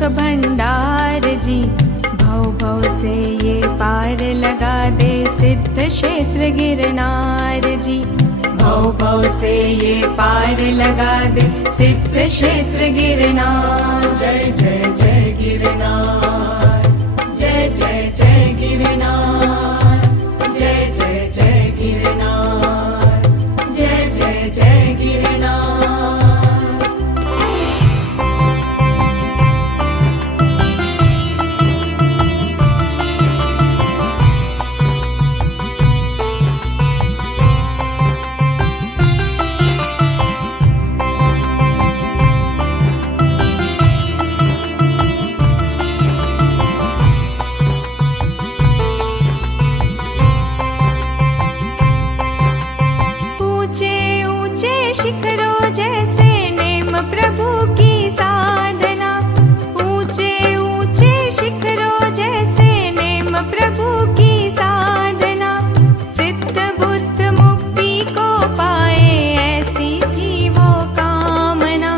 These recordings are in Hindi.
सुख भंडार जी। भव भव से ये पार लगा दे सिद्ध क्षेत्र गिरनार जी। भव भव से ये पार लगा दे सिद्ध क्षेत्र गिरनार। जय जय जय गिरनार, जय जय जय गिरनार, जय जय जय गिरनार, जय जय जय गिरनार। शिखरों जैसे नेम प्रभु की साधना। ऊंचे ऊंचे शिखरों जैसे नेम प्रभु की साधना। सिद्ध बुद्ध मुक्ति को पाए ऐसी थी वो कामना।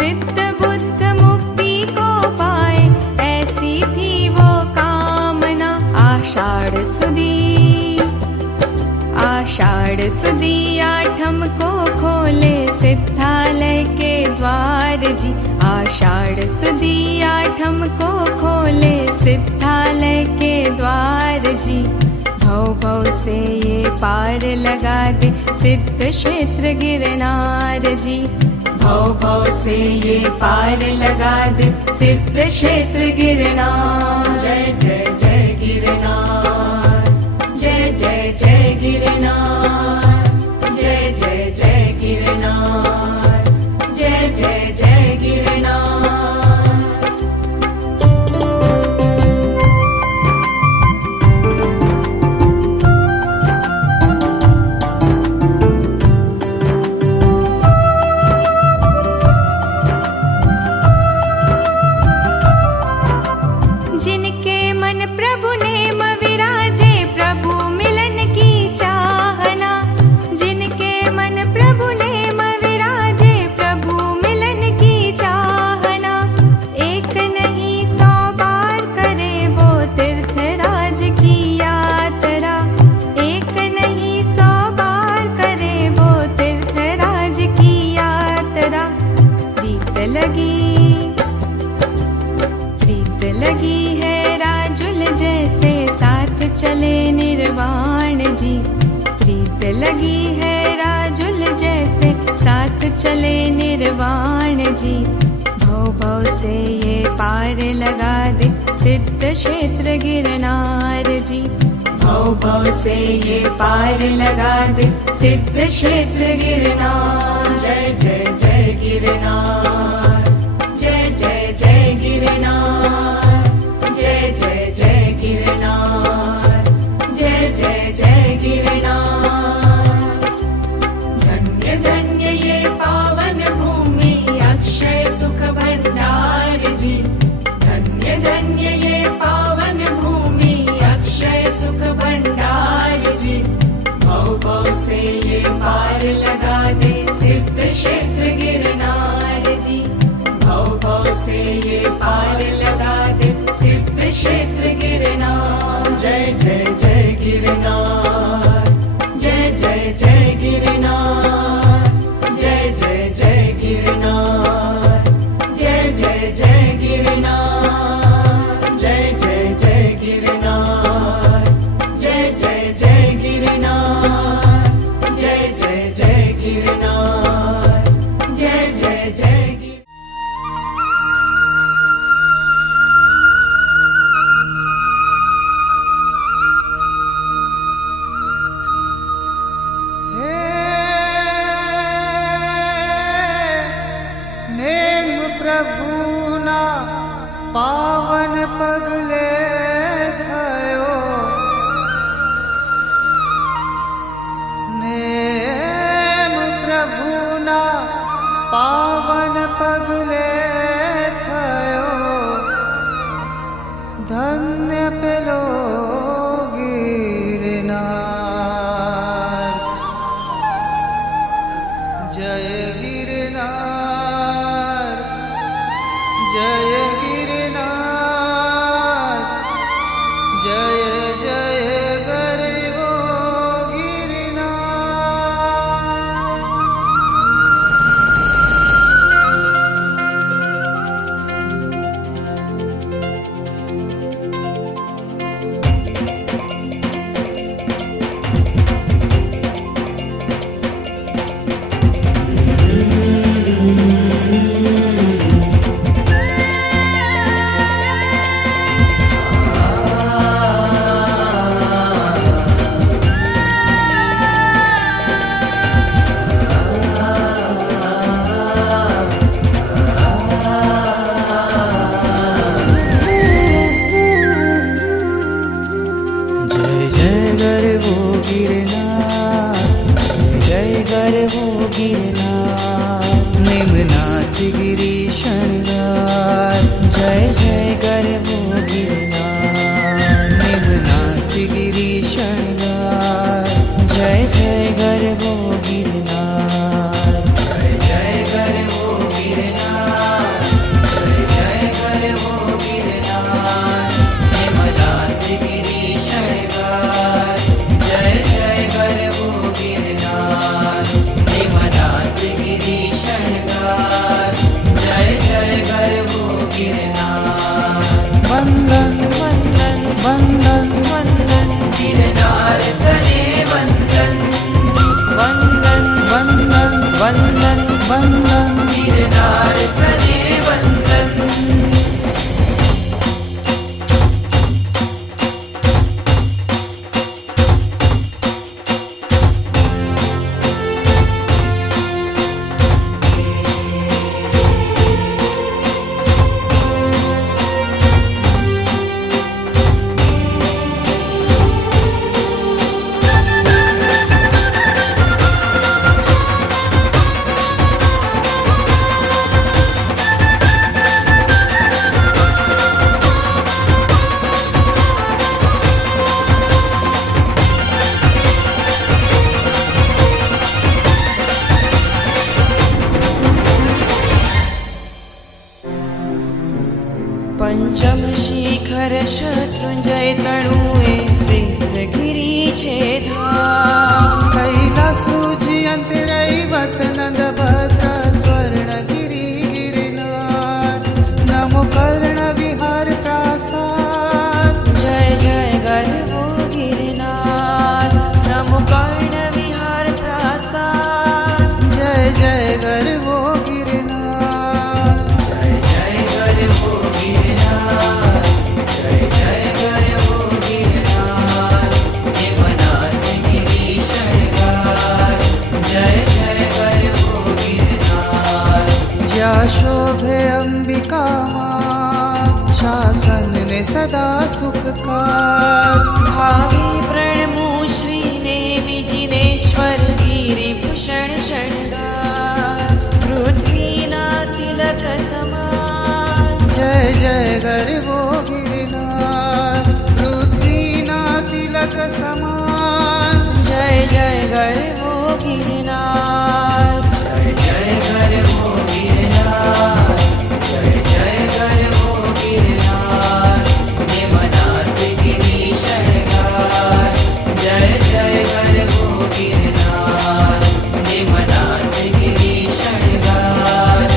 सिद्ध बुद्ध मुक्ति को पाए ऐसी थी वो कामना। आषाढ़ सुदी आठम को खोले सिद्धालय के द्वार जी। आषाढ़ सुदी आठम को खोले सिद्धालय के द्वार जी। भव भव से ये पार लगा दे सिद्ध क्षेत्र गिरनार जी। भव भव से ये पार लगा दे सिद्ध क्षेत्र गिरनार। जय जय जय गिरनार, जय जय जय गिरनार, जय जय जय गिरनार, जय जय जय गिरनार। जिनके मन प्रभु नेम विराजे प्रभु मिलन की चाहना। जिनके मन प्रभु नेम विराजे प्रभु मिलन की चाहना। एक नहीं 100 बार करे वो तीर्थराज की यात्रा। एक नहीं 100 बार करे वो तीर्थराज की यात्रा। प्रीत लगी है राजुल जैसे साथ चले निर्वाण जी। प्रीत लगी है राजुल जैसे साथ चले निर्वाण जी। भव भव से ये पार लगा दे सिद्ध क्षेत्र गिरनार जी। भव भव से ये पार लगा दे सिद्ध क्षेत्र गिरनार। जय जय जय गिरनार, जय जय जय गिरनार, जय जय जय गिरनार, जय जय जय गिरनार। धन्य धन्य ये पावन भूमि अक्षय सुख भंडार जी। धन्य धन्य ये पावन भूमि अक्षय सुख भंडार जी। भव भव से ये पार लगा दे सिद्ध क्षेत्र गिरनार जी। भव भव से ये पार लगा दे सिद्ध क्षेत्र गिरनार। जय जय जय गिरनार, जय जय जय गिरनार, जय जय जय गिरनार, जय जय जय गिरनार, जय जय जय गिरनार, जय जय जय गिरनार, जय जय जय गिरनार, जय जय जय गिरनार। पावन पगले थयो नेम प्रभुना पावन पगले थयो धन्य पेलो गिरनार। जय गिरनार जय गिरनार। गिरनार। निमनाथ गिरी शृंगार, जय जय गर्वो गिरनार। जय जय गर्वो गिरनार, जय जय गर्वो गिरनार। निमनाथ गिरी शृंगार, जय जय गर्वो गिरनार। निमनाथ गिरी शृंगार, जय जय गर्वो गिरनार। वंदन वंदन वंदन वंदन गिरनार तने वंदन, वंदन वंदन वंदन वंदन। गिरनार तने वंदन। पंचम शिखर शत्रुंजय तणुए सिद्धगिरी छे धाम। कैलासूजी अंतरैवत नंद भद्र स्वर्णगिरी गिरनार। नमो कर्ण विहार प्रासाद, जय जय गर्वो गिरनार। नमो कर्ण विहार प्रासाद। जय जय गर्वो गिरनार। जय जय गर्वो गिरनार, जय जय गर्वो गिरनार। निमनाथ गिरी शृंगार, जय जय गर्वो गिरनार। ज्या शोभे अंबिका मां, शासन ने सदा सुखकार। भावी प्रणमु श्रीने विजिनेश्वर गिरिभूषण शृंगार। पृथ्वीना तिलक समान, जय जय गर्वो गिरनार। पृथ्वीना तिलक समान, जय जय गर्वो गिरनार। जय जय गर्वो गिरनार, जय जय गर्वो गिरनार। निमनाथ गिरी शृंगार, जय जय गर्वो गिरनार। निमनाथ गिरी शृंगार,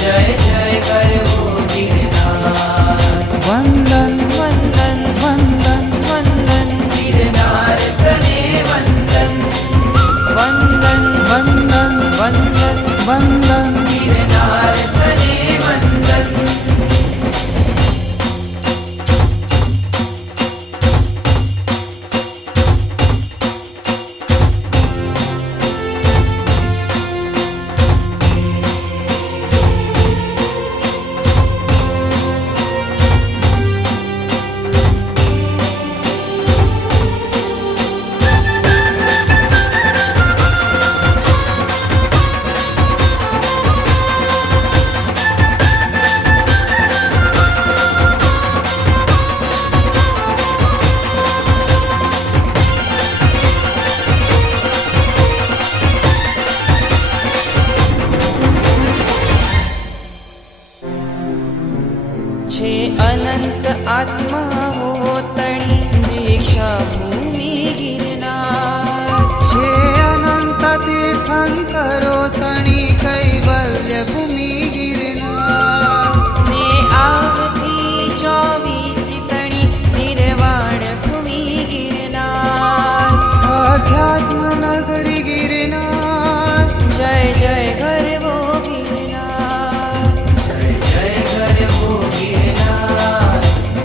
जय जय गर्वो गिरनार। वंदन वंदन वंदन वंदन गिरनार तने वंदन, वंदन वंदन वंदन वंदन। गिरनार तने वंदन। छे अनंत आत्माओ तणी दीक्षा भूमि गिरनार। छे अनंत तीर्थंकरो तणी कैवल्य भूमि गिरनार। ने आवती 24 तणी निर्वाण भूमि गिरनार। आध्यात्म नगरी गिरनार। जय जय गर्वो गिरनार। जय जय गर्वो गिरनार,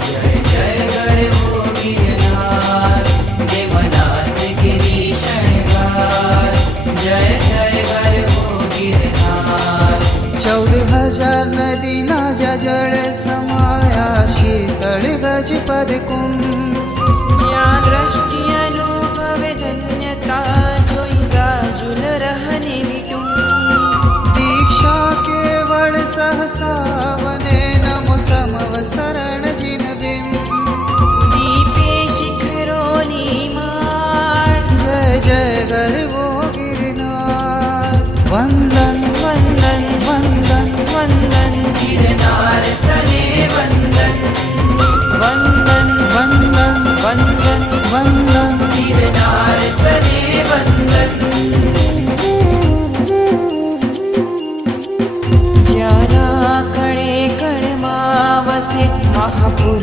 जय जय गर्वो गिरनार। निमनाथ गिरी शृंगार, जय जय गर्वो गिरनार। 14,000 नदी नाजा जड़ समाया शीतल गज पद कुंभ। ज्या दृष्टि अनुभवे धन्यता जोई राजुल रहने विटू। दीक्षा केवल सहसा वने नमो समव शरण जिन बिंब।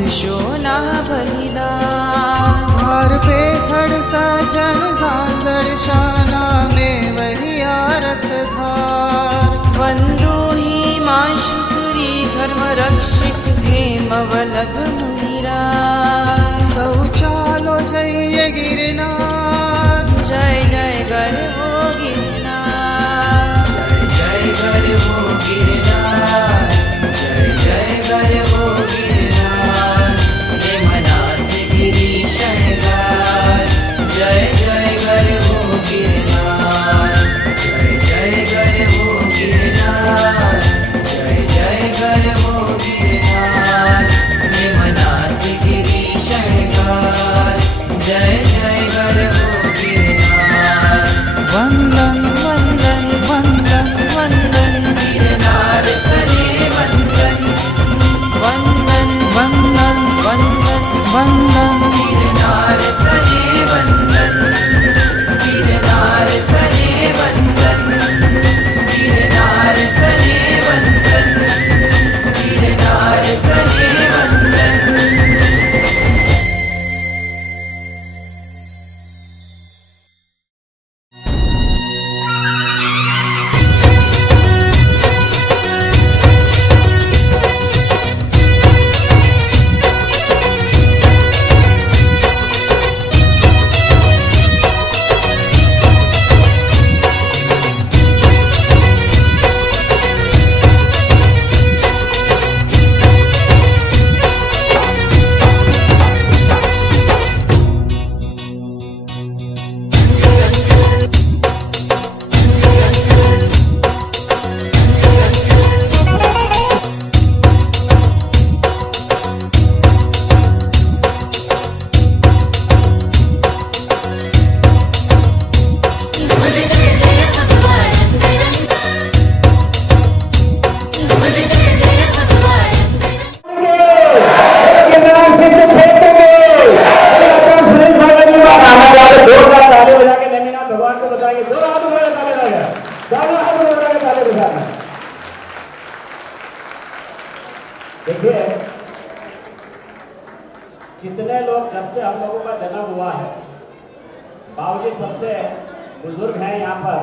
આપશો ના બલિદાન द्वार पे खड़ सजन सांसड़ शाना में वही आरत धार वंदो ही माशु सुरी धर्म रक्षित हेम वल्लभ मुनिराज सौ चालो जय गिरनार जय जय गर्वो गिरनार जय गर्वो गिरनार जय जय गर्वो गिरनार हेमनाथ गिरी शृंगार जय जय गर्वो गिरनार जय जय गर्वो गिरनार जय जय गर्वो गिरनार हेमनाथ गिरी शृंगार जय जय गर्वो गिरनार वंदन वंदन वंदन वंदन गिरनार करे वंदन वंदन वंदन वंदन वंदन गिरनार करे वंदन गिरनार करे वंदन गिरनार करे वंदन गिरनार करे वंदन देखिए, जितने लोग जब से हम लोगों का जन्म हुआ है, बाबूजी सबसे बुजुर्ग हैं यहाँ पर,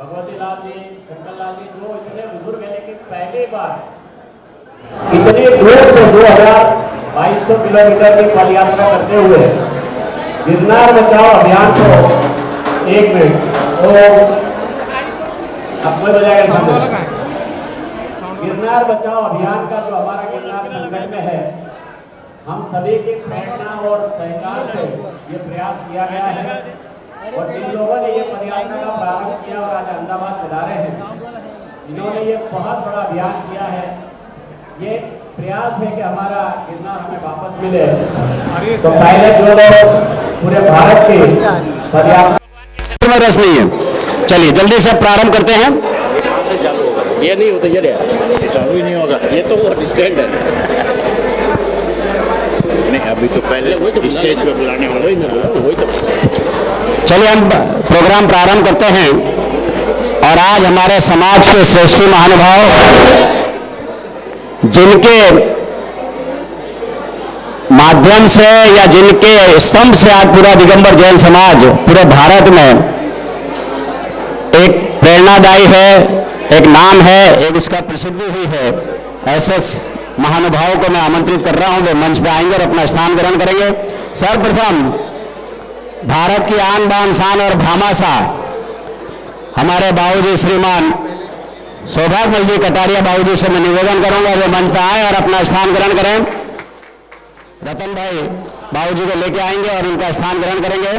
भगवती लाल जी, शंकर लाल जी, जो इतने बुजुर्ग हैं, लेकिन पहली बार इतनी दूर से 2200 किलोमीटर की पद यात्रा करते हुए गिरनार बचाओ अभियान को 1 मिनट अपने बजाएगा गिरनार बचाओ अभियान का जो हमारा गिरनार संगठन में है, हम सभी की प्रेरणा और सहकार से ये प्रयास किया गया है और जिन लोगों ने ये पदयात्रा का प्रारंभ किया और आज अहमदाबाद बता रहे हैं, इन्होंने ये बहुत बड़ा अभियान किया है। ये प्रयास है कि हमारा गिरनार हमें वापस मिले। तो पहले जो लोग पूरे भारत की पदयात्रा रस नहीं है। चलिए जल्दी से प्रारंभ करते हैं। ये नहीं होता, ये चालू ही नहीं होगा। ये तो वो स्टैंड है। नहीं अभी तो पहले वही तो स्टेज पे बुलाने वाला ही नहीं वही तो चलिए हम प्रोग्राम प्रारंभ करते हैं। और आज हमारे समाज के श्रेष्ठ महानुभाव, जिनके माध्यम से या जिनके स्तंभ से आज पूरा दिगंबर जैन समाज पूरे भारत में एक प्रेरणादायी है, एक नाम है, एक उसका प्रसिद्धि हुई है, ऐसे महानुभावों को मैं आमंत्रित कर रहा हूं। वे मंच पे आएंगे और अपना स्थान ग्रहण करेंगे। सर्वप्रथम भारत की आन बान शान और भामाशाह हमारे बाबूजी श्रीमान सौभाग्यमल जी कटारिया बाबूजी से मैं निवेदन करूंगा वे मंच पे आए और अपना स्थान ग्रहण करें। रतन भाई बाबूजी को लेके आएंगे और उनका स्थान ग्रहण करेंगे।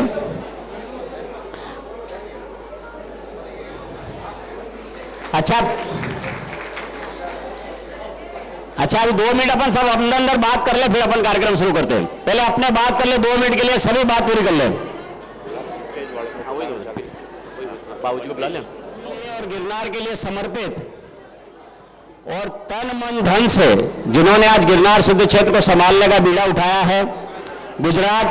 अच्छा अभी 2 मिनट अपन सब अपने अंदर बात कर ले, फिर अपन कार्यक्रम शुरू करते हैं। पहले अपने बात कर ले 2 मिनट के लिए, सभी बात पूरी कर ले। बाबूजी को बुला लें। और गिरनार के लिए समर्पित और तन मन धन से जिन्होंने आज गिरनार सिद्ध क्षेत्र को संभालने का बीड़ा उठाया है, गुजरात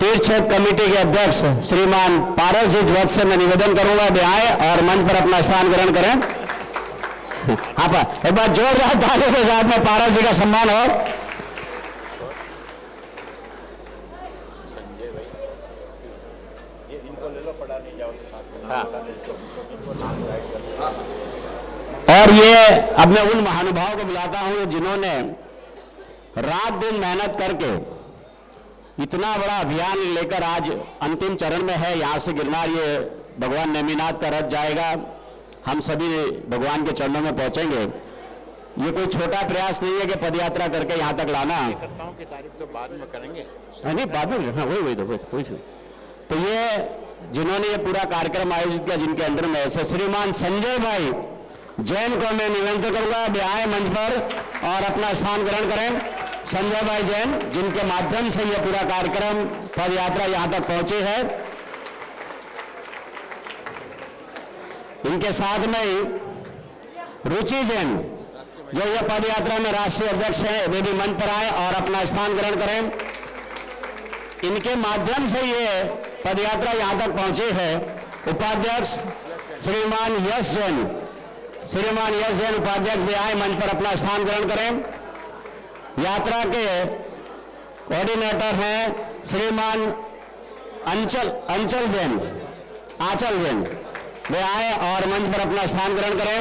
तीर्थ क्षेत्र कमेटी के अध्यक्ष श्रीमान पारस जी ध्वज से मैं निवेदन करूंगा वे आए और मंच पर अपना स्थान ग्रहण करें। हाँ, एक बार जोरदार तालियों के साथ में पारस जी का सम्मान हो। ये इनको ले लो, पढ़ा नहीं जाओ साथ में। हाँ। इनको नाम राइट कर लो। और ये अब मैं उन महानुभावों को बुलाता हूं जिन्होंने रात दिन मेहनत करके इतना बड़ा अभियान लेकर आज अंतिम चरण में है। यहां से गिरनार ये भगवान नेमिनाथ का रथ जाएगा, हम सभी भगवान के चरणों में पहुंचेंगे। ये कोई छोटा प्रयास नहीं है कि पदयात्रा करके यहां तक लाना। करताओं की तारीफ तो बाद में करेंगे। नहीं, बाद में, हाँ वही तो ये जिन्होंने ये पूरा कार्यक्रम आयोजित किया, जिनके अंडर में ऐसे श्रीमान संजय भाई जैन को मैं निवेदन करूंगा वे आए मंच पर और अपना स्थान ग्रहण करें। संजय भाई जैन, जिनके माध्यम से यह पूरा कार्यक्रम पद यात्रा यहां तक पहुंची है। इनके साथ में ही रुचि जैन, जो यह पद यात्रा में राष्ट्रीय अध्यक्ष हैं, वे भी मंच पर आए और अपना स्थान ग्रहण करें। इनके माध्यम से ये पदयात्रा यहां तक पहुंची है। उपाध्यक्ष श्रीमान यश जैन, उपाध्यक्ष भी आए मंच पर अपना स्थान ग्रहण करें। यात्रा के कोऑर्डिनेटर हैं श्रीमान आंचल जैन, वे आए और मंच पर अपना स्थान ग्रहण करें।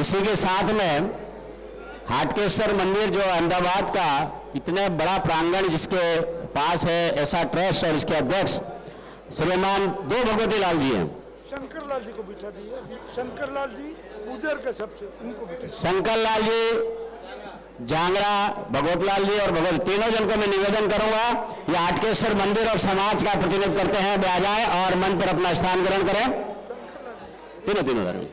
इसी के साथ में हाटकेश्वर मंदिर, जो अहमदाबाद का इतने बड़ा प्रांगण जिसके पास है ऐसा ट्रस्ट, और इसके अध्यक्ष श्रीमान दो भगवती लाल जी हैं। शंकर लाल जी को बिठा दिए। शंकर लाल जी उधर के सबसे उनको बिठा। शंकर लाल जी, जांगड़ा, भगवत लाल जी और भगवत, तीनों जन को मैं निवेदन करूंगा, ये हाटकेश्वर मंदिर और समाज का प्रतिनिधित्व करते हैं, वे आ जाएं और मंच पर अपना स्थान ग्रहण करें। तीनों धर्म।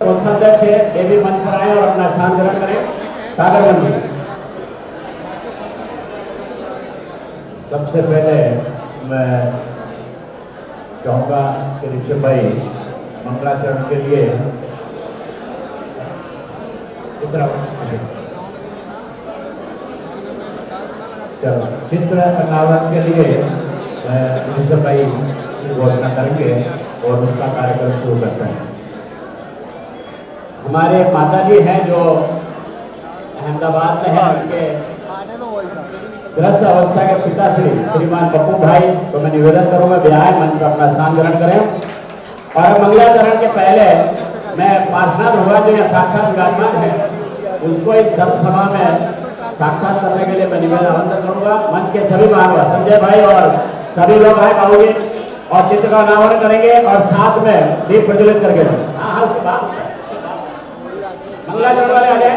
कोषाध्यक्ष है, ये भी मंच पर आए और अपना स्थान ग्रहण करें। सागर मंदिर। सबसे पहले मैं चाहूँगा कि ऋषभ भाई मंगलाचरण के लिए चित्र अनावरण के लिए ऋषभ भाई की घोषणा करेंगे और उसका कार्यक्रम शुरू करते हैं। हमारे माता जी हैं जो अहमदाबाद से हैं, उनके ग्रस्त अवस्था के पिता श्रीमान पप्पू भाई को मैं निवेदन करूंगा वे आए मंच पर अपना स्थान ग्रहण करें। और मंगलाचरण के पहले मैं पार्श्वनाथ भगवान जो यहाँ साक्षात विराजमान है उसको इस धर्म सभा में साक्षात करने के लिए मैं निवेदन आमंत्रित करूंगा। मंच के सभी महानुभाव संजय भाई और सभी लोग आए बाबू जी और चित्र का अनावरण करेंगे और साथ में दीप प्रज्वलित करके उसके बाद मंगलाचरण वाले आ जाए।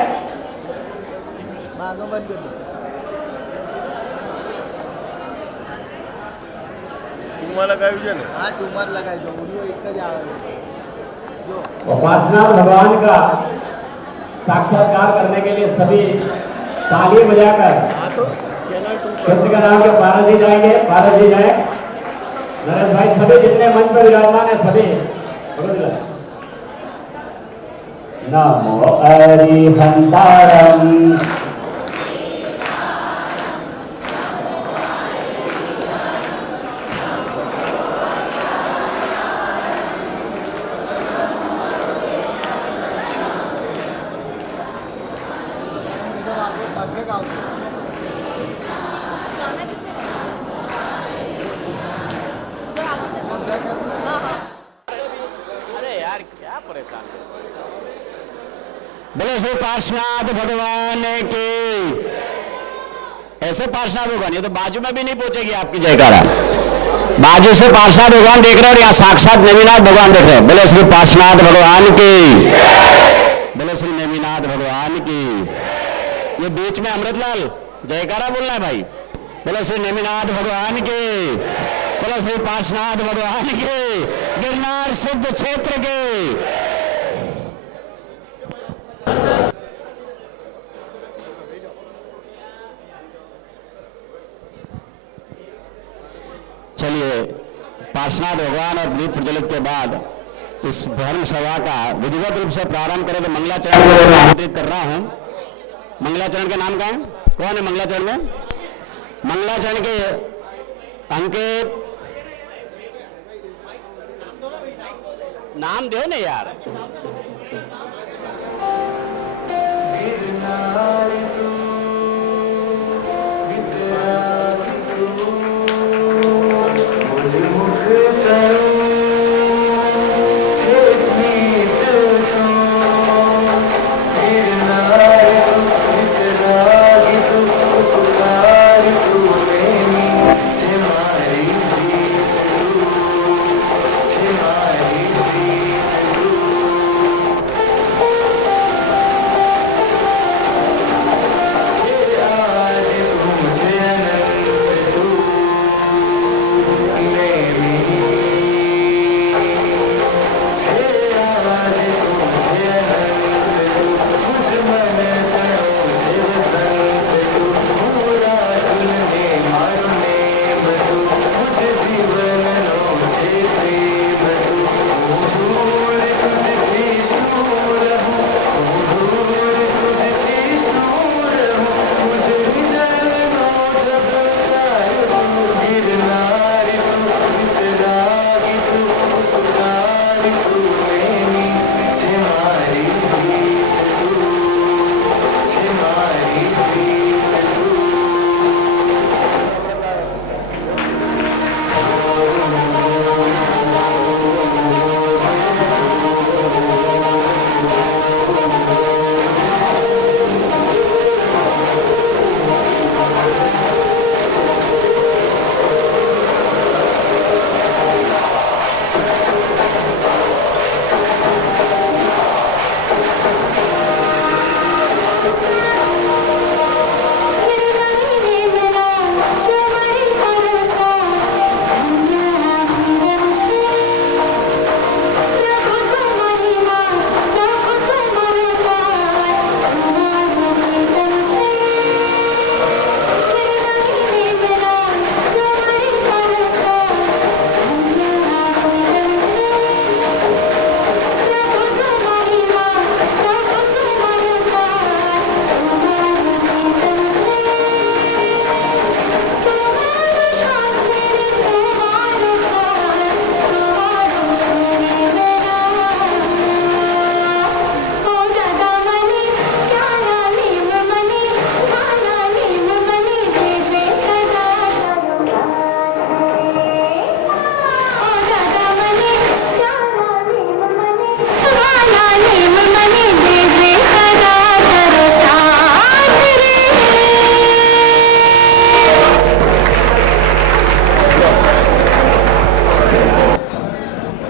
पार्श्वनाथ भगवान का साक्षात्कार करने के लिए सभी ताली बजाकर चित्र का नाम के पारस जी जाएंगे। पारस जी जाए, नरेश भाई, सभी जितने मंच पर विराजमान है सभी। नमो अरिहंतारम बोले श्री पार्श्वनाथ भगवान की। ऐसे पार्श्वनाथ भगवान, ये तो बाजू में भी नहीं पहुंचेगी आपकी जयकारा। बाजू से पार्श्वनाथ भगवान देख रहे हो और यहाँ साक्षात नेमिनाथ भगवान देख रहे हो। बोले श्री पार्श्वनाथ भगवान की, बोले श्री नेमिनाथ भगवान की। ये बीच में अमृतलाल जयकारा बोलना है भाई। बोले श्री नेमिनाथ भगवान की, बोले श्री पार्श्वनाथ भगवान की, गिरनार सिद्ध क्षेत्र के। चलिए, पार्श्वनाथ भगवान और दीप प्रज्वलित के बाद इस धर्म सभा का विधिवत रूप से प्रारंभ करें तो मंगलाचरण को मैं आमंत्रित कर रहा हूं। मंगलाचरण का नाम क्या है? कौन है मंगलाचरण में? मंगलाचरण के अंकित नाम दो ना यार।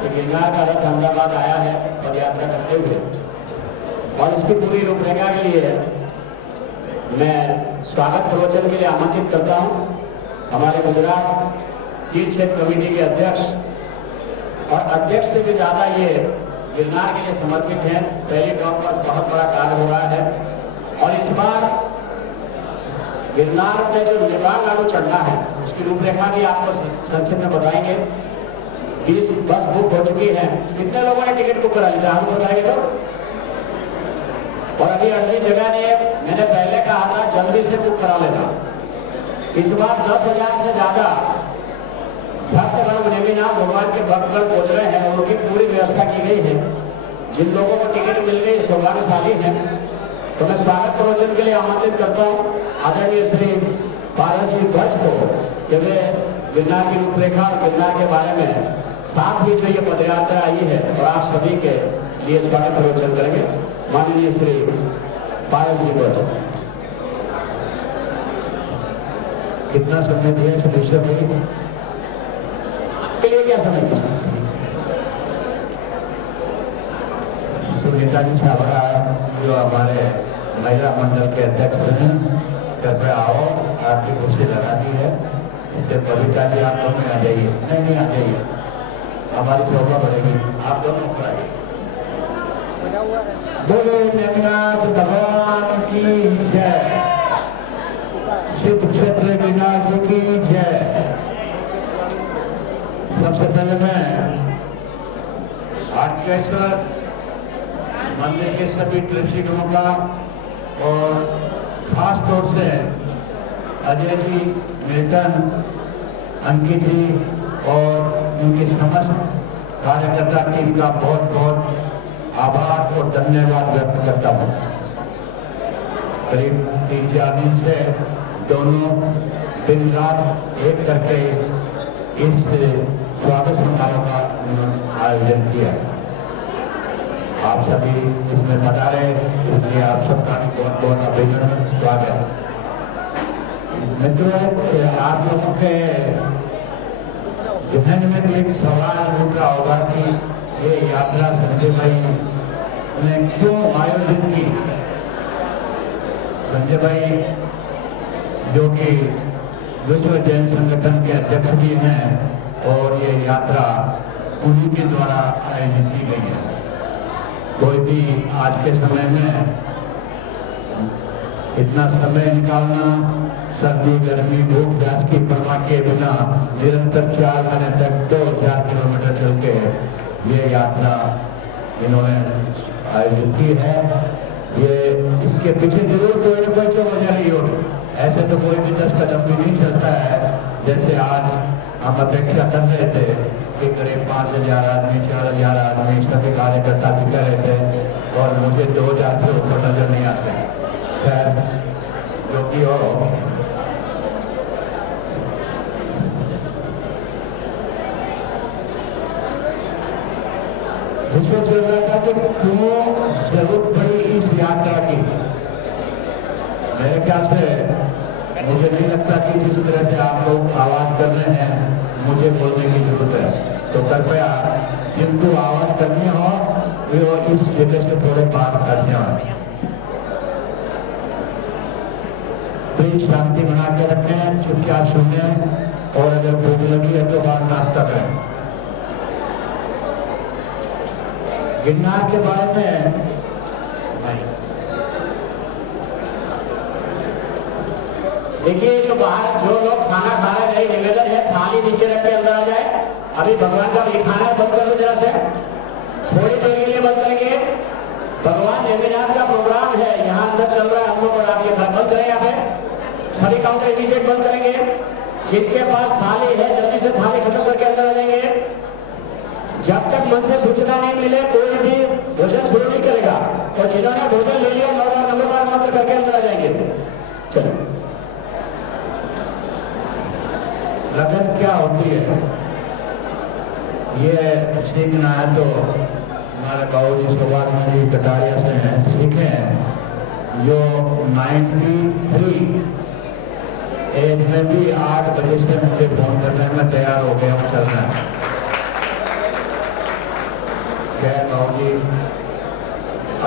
गिरनार का रथ अहमदाबाद आया है पद यात्रा करते हुए, और इसकी पूरी रूपरेखा के लिए मैं स्वागत प्रवचन के लिए आमंत्रित करता हूं हमारे गुजरात तीर्थ क्षेत्र कमेटी के अध्यक्ष, और अध्यक्ष से भी ज़्यादा ये गिरनार के लिए समर्पित हैं। पहले टॉप पर बहुत बड़ा कार्य हो रहा है, और इस बार गिरनार में जो नेपाल नाडु चढ़ना है उसकी रूपरेखा भी आपको संक्षिप्त में बताएंगे। 20 बस बुक हो चुकी है। कितने लोगों ने टिकट बुक करा लिया आपको बताएंगे तो? और अभी अगली जगह ने मैंने पहले कहा था जल्दी से बुक करा लेना। इस बार 10,000 से ज्यादा भक्तगण नेमिनाथ भगवान के भक्तगण पहुंच रहे हैं, और उनकी पूरी व्यवस्था की गई है। जिन लोगों को टिकट मिल गई सौभाग्यशाली है। तो मैं स्वागत प्रवचन के लिए आमंत्रित करता हूँ आदरणीय श्री पारस जी भट्ट को, कि वे गिरनार की रूपरेखा और गिरनार के बारे में साथ ही जो ये पदयात्रा आई है और आप सभी के लिए स्वागत प्रवचन करेंगे। माननीय श्री पारस जी भट्ट। कितना समय दिया सदस्य भाई के लिए? क्या समय सुनीता जी छाबड़ा जो हमारे महिला मंडल के अध्यक्ष हैं, कृपया आओ, आपकी कुर्सी लगानी है। इससे कविता जी आप दोनों आ जाइए। नहीं आ जाइए, हमारी शोभा बढ़ेगी। आप दोनों पर आइए। बोलो नेमिनाथ भगवान की जय, शिव क्षेत्र विनाश की जय। सबसे पहले मैं आटकेश्वर मंदिर के सभी दर्शकों का और खास तौर से अजय जी, मिल्टन, अंकित जी और उनके समस्त कार्यकर्ता टीम का बहुत बहुत आभार और धन्यवाद व्यक्त करता हूँ। करीब 3-4 दिन से दोनों दिन रात एक करके इस स्वागत समारोह का आयोजन किया। आप सभी इसमें बता रहे, इसलिए आप सबका बहुत बहुत अभिनंदन, स्वागत। मित्रों, आप लोगों के जहन में एक सवाल उठ रहा होगा कि ये यात्रा संजय भाई ने क्यों आयोजित की। संजय भाई जो कि विश्व जैन संगठन के अध्यक्ष भी हैं और ये यात्रा उन्हीं के द्वारा आयोजित की गई है। कोई भी आज के समय में इतना समय निकालना, सर्दी गर्मी भूख प्यास की परवाह के बिना निरंतर 4 महीने तक 2,000 किलोमीटर चल के ये यात्रा इन्होंने आयोजित की है। ये इसके पीछे जरूर कोई न कोई तो वजह रही होगी। ऐसे तो कोई भी 10 कदम भी नहीं चलता है। जैसे आज हम अपेक्षा कर रहे थे कि करीब 5,000 आदमी, 4,000 आदमी सभी कार्यकर्ता भी कर रहे थे और मुझे 2,000 से ऊपर नजर नहीं आते। खैर, जो कि हो, मुझे चल रहा था कि क्यों जरूरत पड़ी इस यात्रा की। मेरे ख्याल से मुझे नहीं लगता कि जिस तरह से आप लोग आवाज कर रहे हैं मुझे बोलने की जरूरत है। तो कृपया जिनको आवाज करनी हो वो इस जगह से थोड़े बात कर जाए। प्लीज शांति बना के रखें, चुपचाप सुने और अगर भूख लगी है तो बाद नाश्ता करें। गिरनार के बारे में देखिए, जो बाहर जो लोग खाना खा रहे हैं, मेरी निवेदन है थाली नीचे रख के अंदर आ जाए। अभी भगवान का ये खाना बंद कर दो जरा से, थोड़ी देर के लिए बंद करेंगे। भगवान नेमिनाथ का प्रोग्राम है, यहाँ अंदर चल रहा है हम लोग, और आप ये बंद करें। यहाँ पे सभी काउंटर इमीडिएट बंद करेंगे। जिनके पास थाली है जल्दी से थाली खत्म करके अंदर आ जाएंगे। जब तक मन से सूचना नहीं मिले कोई भी भोजन शुरू नहीं करेगा, और जिन्होंने भोजन ले लिया नंबर मंत्र करके अंदर आ जाएंगे। चलो, लगन क्या होती है ये सीखना है तो हमारे बाबू जी सुभाष जी कटारिया से हैं, सीखे हैं। जो 93 एज में भी 8 बजे से मुझे फोन करने में तैयार हो गया हूँ चलना है। खैर बाबू जी,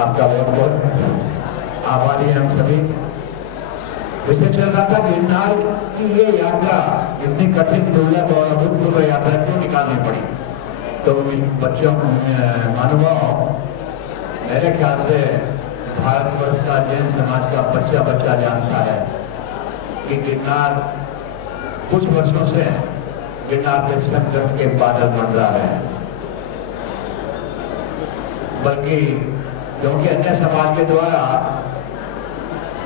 आपका बहुत बहुत आभारी हैं हम सभी। विषय चल रहा था गिरनार की ये यात्रा इतनी कठिन दुर्लभ और अभूतपूर्व यात्रा क्यों निकालनी पड़ी। तो बच्चों मानवों, मेरे ख्याल से भारतवर्ष का जैन समाज का बच्चा बच्चा जानता है कि गिरनार कुछ वर्षों से गिरनार के संकट के बादल मंडरा रहे हैं। बल्कि क्योंकि अन्य समाज के द्वारा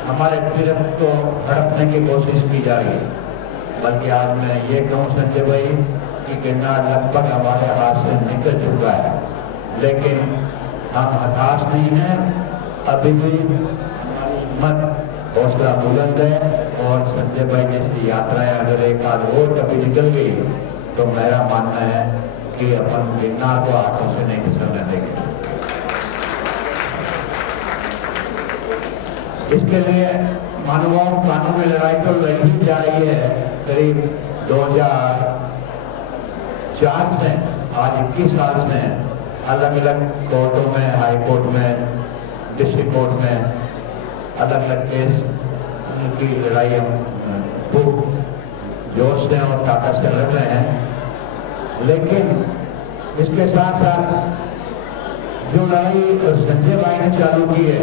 हमारे तीर्थ को हड़पने की कोशिश की जा रही है। बल्कि आज मैं ये कहूँ संजय भाई कि गिरनार लगभग हमारे हाथ से निकल चुका है, लेकिन हम हताश नहीं हैं। अभी भी मत हौसला बुलंद है, और संजय भाई जैसी यात्राएं अगर एक आध और कभी निकल गई तो मेरा मानना है कि अपन गिरनार को हाथों से नहीं फिसलने देंगे। इसके लिए मानवों कानूनी लड़ाई तो लड़ी जा रही है। करीब 2004 से आज 21 साल से अलग अलग कोर्टों में, हाई कोर्ट में, डिस्ट्रिक्ट कोर्ट में अलग अलग केस की लड़ाई हम खूब जोश से और ताकत से लड़ रहे हैं। लेकिन इसके साथ साथ जो लड़ाई संजय भाई ने चालू की है,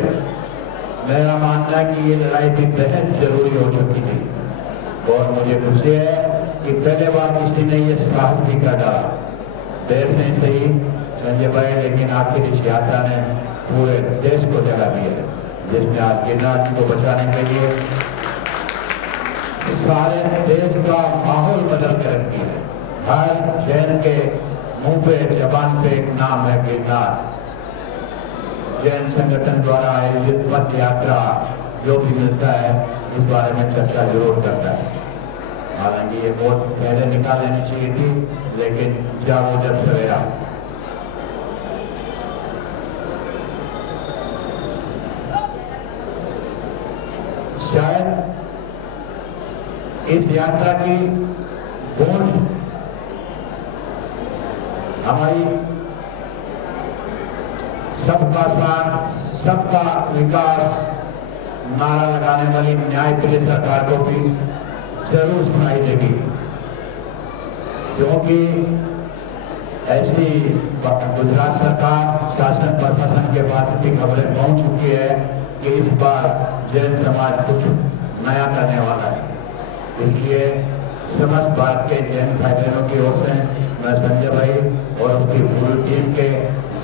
मेरा मानना है कि ये लड़ाई भी बेहद जरूरी हो चुकी थी। और मुझे खुशी है कि पहले बार किसी ने ये साहस भी कर डाला, देर से ही सही संजय भाई, लेकिन आखिर इस यात्रा ने पूरे देश को जगा दिया, जिसमें आज गिरनार को बचाने के लिए सारे देश का माहौल बदल कर रखी है। हर जैन के मुंह पे जबान पे एक नाम है गिरनार। जैन संगठन द्वारा आयोजित पथ यात्रा जो भी मिलता है इस बारे में चर्चा जरूर करता है। हालांकि ये बहुत पहले निकाल लेनी चाहिए थी, लेकिन जागो जब सवेरा। शायद इस यात्रा की बोझ हमारी सबका साथ सबका विकास नारा लगाने वाली न्यायप्रिय सरकार को भी जरूर सुनाई देगी, क्योंकि ऐसी गुजरात सरकार शासन प्रशासन के पास भी खबरें पहुंच चुकी है कि इस बार जैन समाज कुछ नया करने वाला है। इसलिए समस्त भारत के जैन भाई बहनों की ओर से मैं संजय भाई और उसकी पूरी टीम के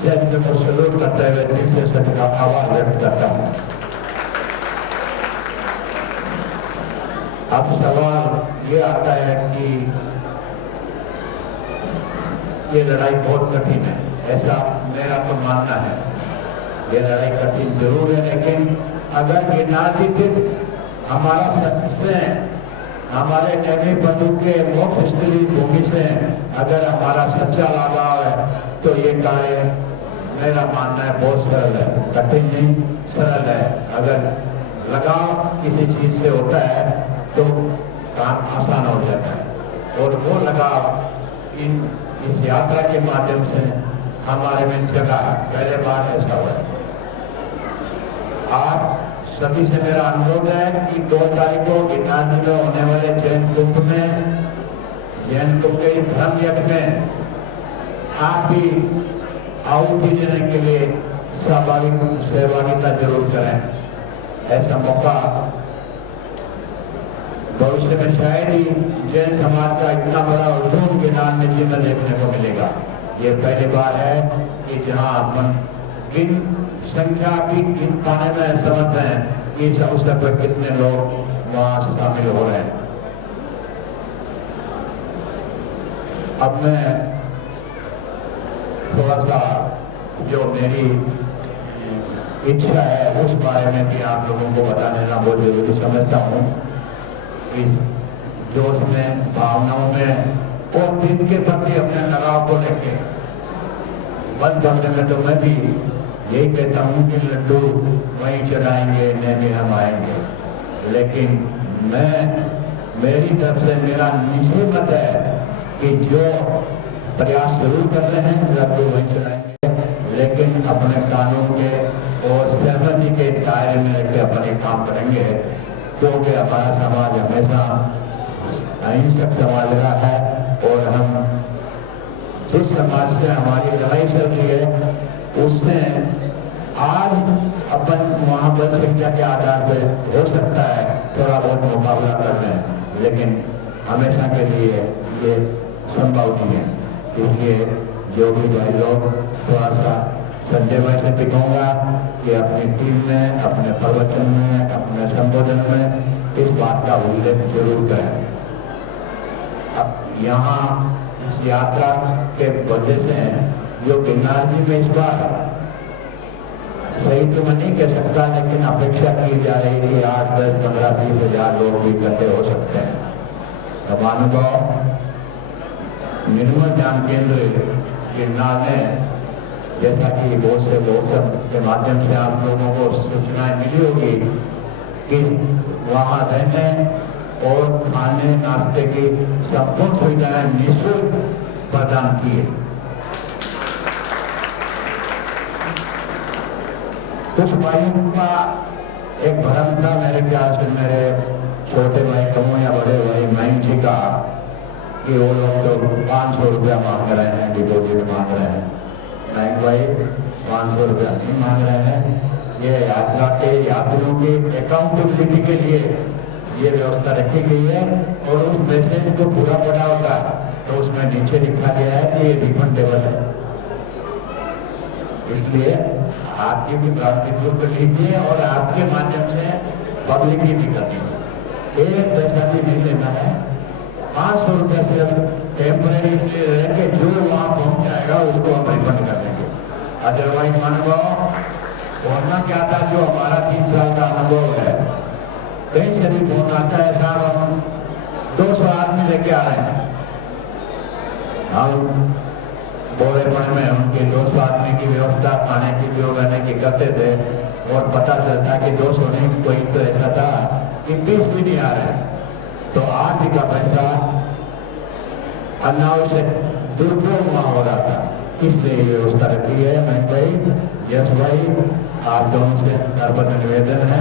जैन को सैल्यूट करते हुए दिल से सभी का आभार व्यक्त करता हूँ। अब सवाल ये आता है कि ये लड़ाई बहुत कठिन है, ऐसा मेरा तो मानना है। ये लड़ाई कठिन जरूर है, लेकिन अगर गिरनार जी तीर्थ हमारा सबसे हमारे नैमी बंधु के मोक्ष स्थली भूमि से अगर हमारा सच्चा लगाव है तो ये कार्य मेरा मानना है बहुत सरल है, कठिन नहीं सरल है। अगर लगाव किसी चीज से होता है तो काम आसान हो जाता है, और वो लगाव इस यात्रा के माध्यम से हमारे में जगा है। पहले बार ऐसा हुआ है। आप सभी से मेरा अनुरोध है कि 2 तारीख को गिरनार में होने वाले जैन कुंभ के धर्म यज्ञ में आप भी आहुति देने के लिए सहभागिता जरूर करें। ऐसा मौका भविष्य में शायद ही जैन समाज का इतना बड़ा हुजूम गिरनार में जी में देखने को मिलेगा। ये पहली बार है कि जहां अपन गिन संख्या की गिन पाने में समर्थ हैं कि इस अवसर पर कितने लोग वहां शामिल हो रहे हैं। अब मैं थोड़ा सा जो मेरी इच्छा है उस बारे में भी आप लोगों को बता देना बहुत जरूरी समझता हूँ। इस जोश में भावनाओं में और दिन के प्रति अपने लगाव को लेके बंद करने में तो मैं भी यही कहता हूँ कि लड्डू वहीं चढ़ाएंगे नैमी हम आएंगे, लेकिन मेरी तरफ से मेरा निश्चित मत है कि जो प्रयास जरूर कर रहे हैं लड्डू वहीं चढ़ाएंगे, लेकिन अपने कानून के और सहमति के दायरे में रहकर अपने काम करेंगे, क्योंकि हमारा समाज हमेशा अहिंसक समाज रहा है। और हम जिस समाज से हमारी लड़ाई चल रही है उससे आज अपन मोहब्बत शिक्षा के आधार पर हो सकता है थोड़ा बहुत मुकाबला कर रहे हैं, लेकिन हमेशा के लिए ये संभव नहीं है। इसलिए जो भी भाई लोग थोड़ा सा संजय भाई से भी कहूँगा कि अपनी टीम में, अपने प्रवचन में, अपने संबोधन में इस बात का उल्लेख जरूर करें। अब यहाँ इस यात्रा के वजह से जो गिरनार जी में इस बार सही तो मैं नहीं कह सकता, लेकिन अपेक्षा की जा रही कि 8, 10, 15, 20 हजार लोग भी इकट्ठे हो सकते हैं। महानुभाव निर्मल ज्ञान केंद्र गिरनार में, जैसा कि बहुत से के माध्यम से आप लोगों को सूचनाएं मिली होगी कि वहाँ रहने और खाने नाश्ते की संपूर्ण सुविधाएं निःशुल्क प्रदान की है। कुछ भाइयों का एक भ्रम था मेरे ख्याल से, मेरे छोटे भाई कमो या बड़े भाई मयंक जी का, कि वो लोग तो 500 रुपया मांग रहे हैं, डिपोजिट मांग रहे हैं। मयंक भाई 500 रुपया नहीं मांग रहे हैं। ये यात्रा के यात्रियों की अकाउंटेबिलिटी के लिए ये व्यवस्था रखी गई है, और उस मैसेज को पूरा पड़ा होगा तो उसमें नीचे लिखा गया है कि ये रिफंडेबल है। इसलिए आपकी भी प्राथमिकता लीजिए और आपके माध्यम से पब्लिक की भी करनी है। एक पैसा भी नहीं लेना है। 500 रुपया से टेम्पररी इसलिए रह के जो वहाँ पहुँचा उसको हम रिफंड कर देंगे। अदरवाइज महानुभाव बोलना क्या था, जो हमारा 3 साल का अनुभव है, कहीं से भी फोन आता है साहब हम 200 आदमी लेके आ रहे हैं, हम बोलेपन में उनके 200 आदमी की व्यवस्था खाने की भी रहने की करते थे और पता चलता कि 200 नहीं, कोई तो ऐसा था कि 20 भी नहीं आ रहे, तो आर्थिक का पैसा अनावश्यक दुरुपयोग हो रहा था, इसलिए ये व्यवस्था रखी है। मैं भाई यश भाई आप दोनों से सर्वत्र निवेदन है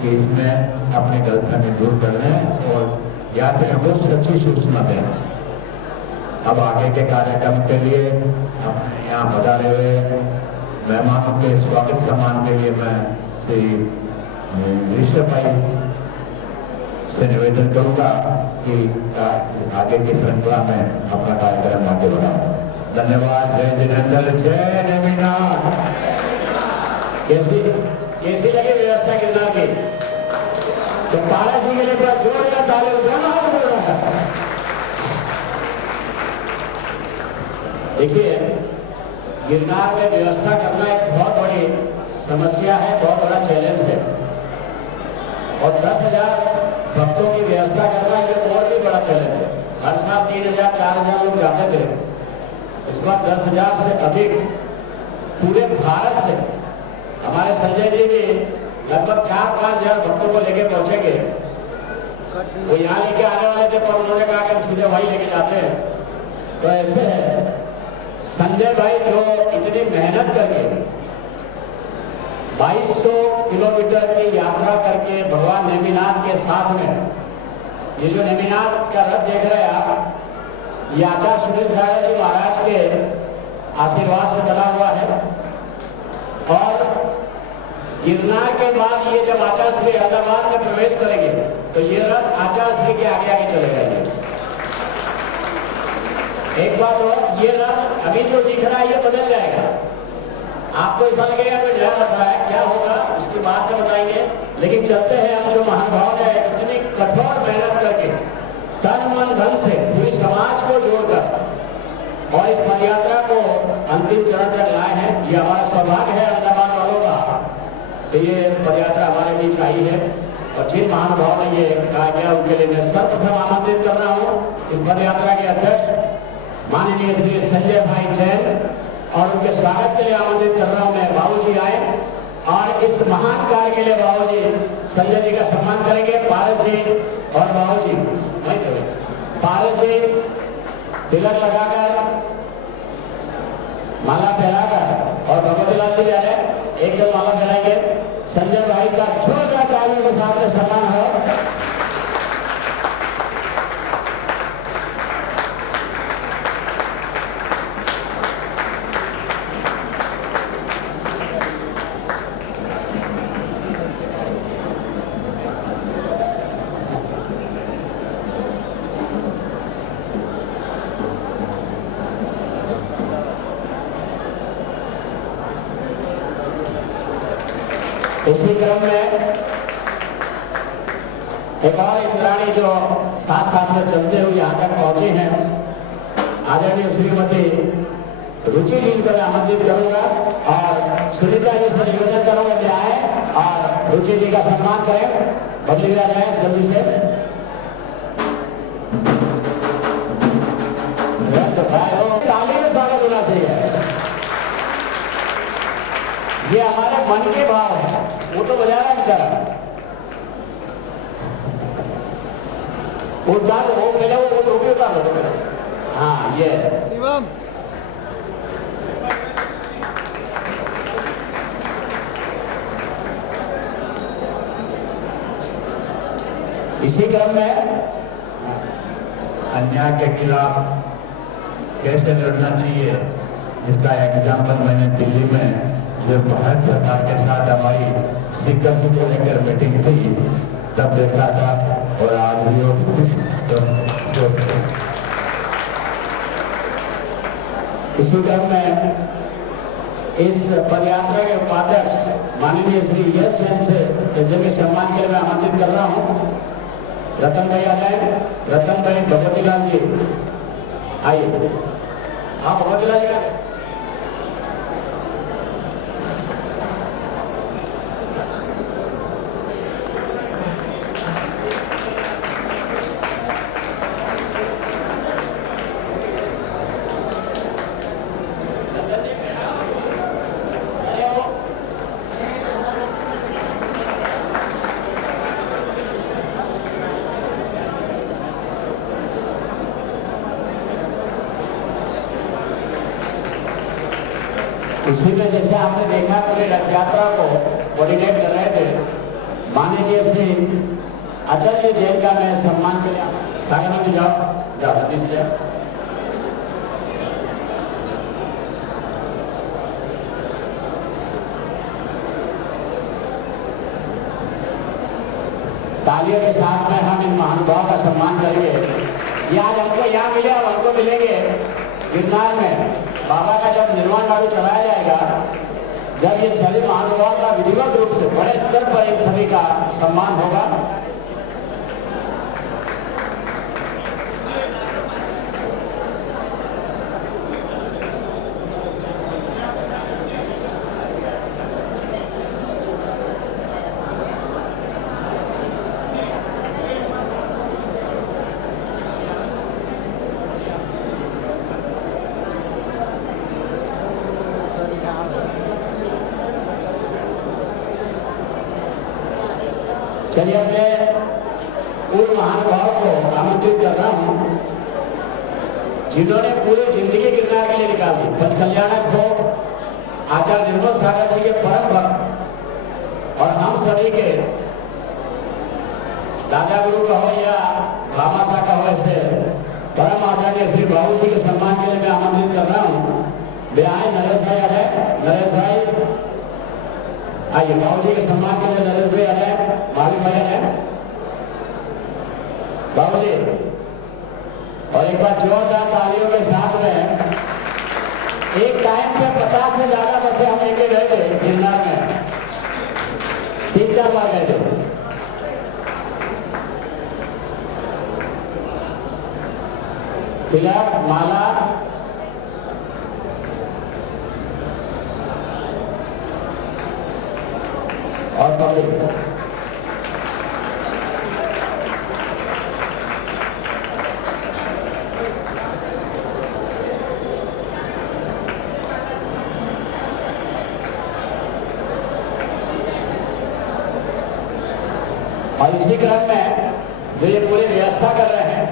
कि इसमें अपनी गलतफहमी दूर कर लें और यात्रियों को सच्ची सूचना दें। अब आगे के कार्यक्रम के लिए अपने यहाँ पधारे हुए मेहमानों के स्वागत सम्मान के लिए मैं श्री ऋषभ भाई से निवेदन करूंगा कि आगे की श्रृंखला में अपना कार्यक्रम आगे बढ़ाऊं। धन्यवाद। जय जिनेंद्र, जय नेमिनाथ। कैसी लगी व्यवस्था गिरनार की? तो तारा जी के लिए पूरा जोर या ताले उठाना बोल रहा है। देखिए, गिरनार में व्यवस्था करना एक बहुत बड़ी समस्या है, बहुत बड़ा चैलेंज है, और 10,000 भक्तों की व्यवस्था करना ये और भी बड़ा चैलेंज है। हर साल 3,000 4,000 लोग जाते थे, इस बार 10,000 से अधिक पूरे भारत से हमारे संजय जी भी लगभग 4-5 हजार भक्तों को लेकर पहुंचेंगे। वो यहाँ लेके आने वाले थे, पर उन्होंने कहा कि हम सीधे वही लेके जाते हैं। तो ऐसे है, संजय भाई जो इतनी मेहनत करके 2200 किलोमीटर की यात्रा करके भगवान नेमिनाथ के साथ में, ये जो नेमिनाथ का रथ देख रहे हैं आप, ये आचार्य सुनील सागर जी महाराज के आशीर्वाद से बना हुआ है। और गिरनार के बाद ये जब आचार्य श्री अहमदाबाद में प्रवेश करेंगे तो ये रथ आचार्य श्री के आगे आगे चलेगा। ये एक बात और, ये रथ अभी जो दिख रहा है ये बदल जाएगा। आपको ऐसा लगेगा कोई नया रथ है, क्या होगा उसकी बात में बताएंगे। लेकिन चलते हैं हम, जो महानुभाव ने इतनी कठोर मेहनत करके तन मन धन से पूरी समाज को जोड़कर और इस पदयात्रा को अंतिम चरण तक लाए हैं। ये हमारा सौभाग्य है अहमदाबाद वालों का कि ये पदयात्रा हमारे बीच आई है, और जिन महानुभाव ने ये कहा गया उनके लिए मैं सर्वप्रथम आमंत्रित कर रहा हूँ इस पदयात्रा के अध्यक्ष माननीय श्री संजय भाई जैन, और उनके स्वागत के लिए आमंत्रित कर रहा हूँ मैं बाबू जी आए, और इस महान कार्य के लिए बाबू जी संजय जी का सम्मान करेंगे। पारस जी और बाबू जी वहीं पे, पारस जी तिलक लगाकर माला पहनाकर, और भगवती लाल जी जा रहे हैं एकदम माला पहनाएंगे। संजय भाई का जोरदार तालियों के साथ में सम्मान हो। इसी क्रम में एक और इंद्राणी जो साथ साथ में चलते हुए यहाँ तक पहुंचे हैं, आदरणीय श्रीमती रुचि जी को मैं आमंत्रित करूंगा, और सुनीता जी से निवेदन करूंगा कि आए और रुचि जी का सम्मान करें। बदली आ जाए जल्दी से। ताली में स्वागत होना चाहिए। ये हमारे मन के भाव है, वो तो बजा रहा है बेचारा। उतार वो पहले वो टोपी उतार लो। हाँ ये शिवम इसी क्रम में अन्याय के खिलाफ कैसे लड़ना चाहिए, इसका एग्जाम्पल मैंने दिल्ली में जो भारत सरकार के साथ हमारी सिक्योरिटी को लेकर मीटिंग थी तब देखा था, और आज भी इसी क्रम में इस पदयात्रा के उपाध्यक्ष माननीय श्री यश जैन से के सम्मान के लिए मैं आमंत्रित कर रहा हूँ। रतन भाई आ जाए। रतन भाई भगवती लाल जी आइए। हाँ भगवती लाल जी का इसी में जैसे आपने देखा पूरी रथ यात्रा को कोऑर्डिनेट कर रहे थे माननीय श्री आचार्य जैन का मैं सम्मान के लिए सागर में जाओ इसलिए तालियों के साथ में हम इन महानुभाव का सम्मान करेंगे। ये आज हमको यहाँ मिले और हमको मिलेंगे गिरनार में बाबा का जब निर्वाण गाड़ी चलाया जाएगा, जब ये सभी महानुभाव का विधिवत रूप से बड़े स्तर पर इन सभी का सम्मान होगा। चलिए अपने पूर्व महानुभाव को आमंत्रित कर रहा हूं जिन्होंने पूरी जिंदगी गिरनार के लिए निकाल दी। पंच कल्याणक हो, आचार्य निर्मल सागर जी के परम भक्त और हम सभी के दादा गुरु का हो या भामासा का हो, ऐसे परम आचार्य श्री बाबू जी के सम्मान के लिए मैं आमंत्रित कर रहा हूँ। वे आए, नरेश भाई आ जाए। नरेश भाई आइए, बाबू जी के सम्मान के लिए नरेश भाई आ जाए, मालिक भाई आ जाए, बाबू जी। और एक बार जोरदार तालियों के साथ में, एक टाइम पे 50 से ज्यादा बसें हम लेके गए थे गिरनार में, 3-4 बार गए थे। तिलक, माला, और पब्लिक। और इसी क्रम में जो ये पूरी व्यवस्था कर रहे हैं,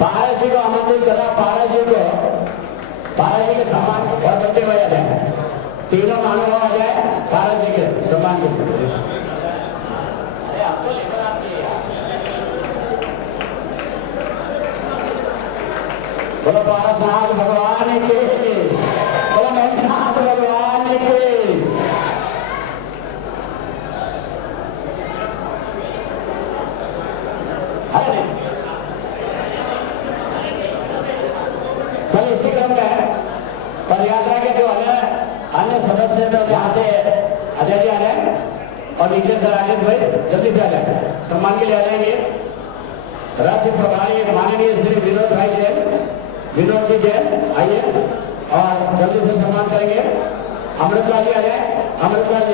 पारस जी को आमंत्रित कर रहा। पारस जी के सम्मान और बच्चे भाई आ जाए, तीनों महानुभाव आ जाए पारस जी के सम्मान के लिए। बोलो पारसनाथ भगवान के, बोलो मेघनाथ भगवान के। चलिए इसी क्रम में पदयात्रा के जो अन्य सदस्य हैं, तो यहाँ से अजय जी आ जाए और नीचे से राजेश भाई जल्दी से आ जाए, सम्मान के लिए आ जाएंगे। रथ प्रभारी माननीय श्री विनोद भाई जैन, विनोद जी जैन आइए और जल्दी से सम्मान करेंगे। अमृतलाल जी आ जाए, अमृतलाल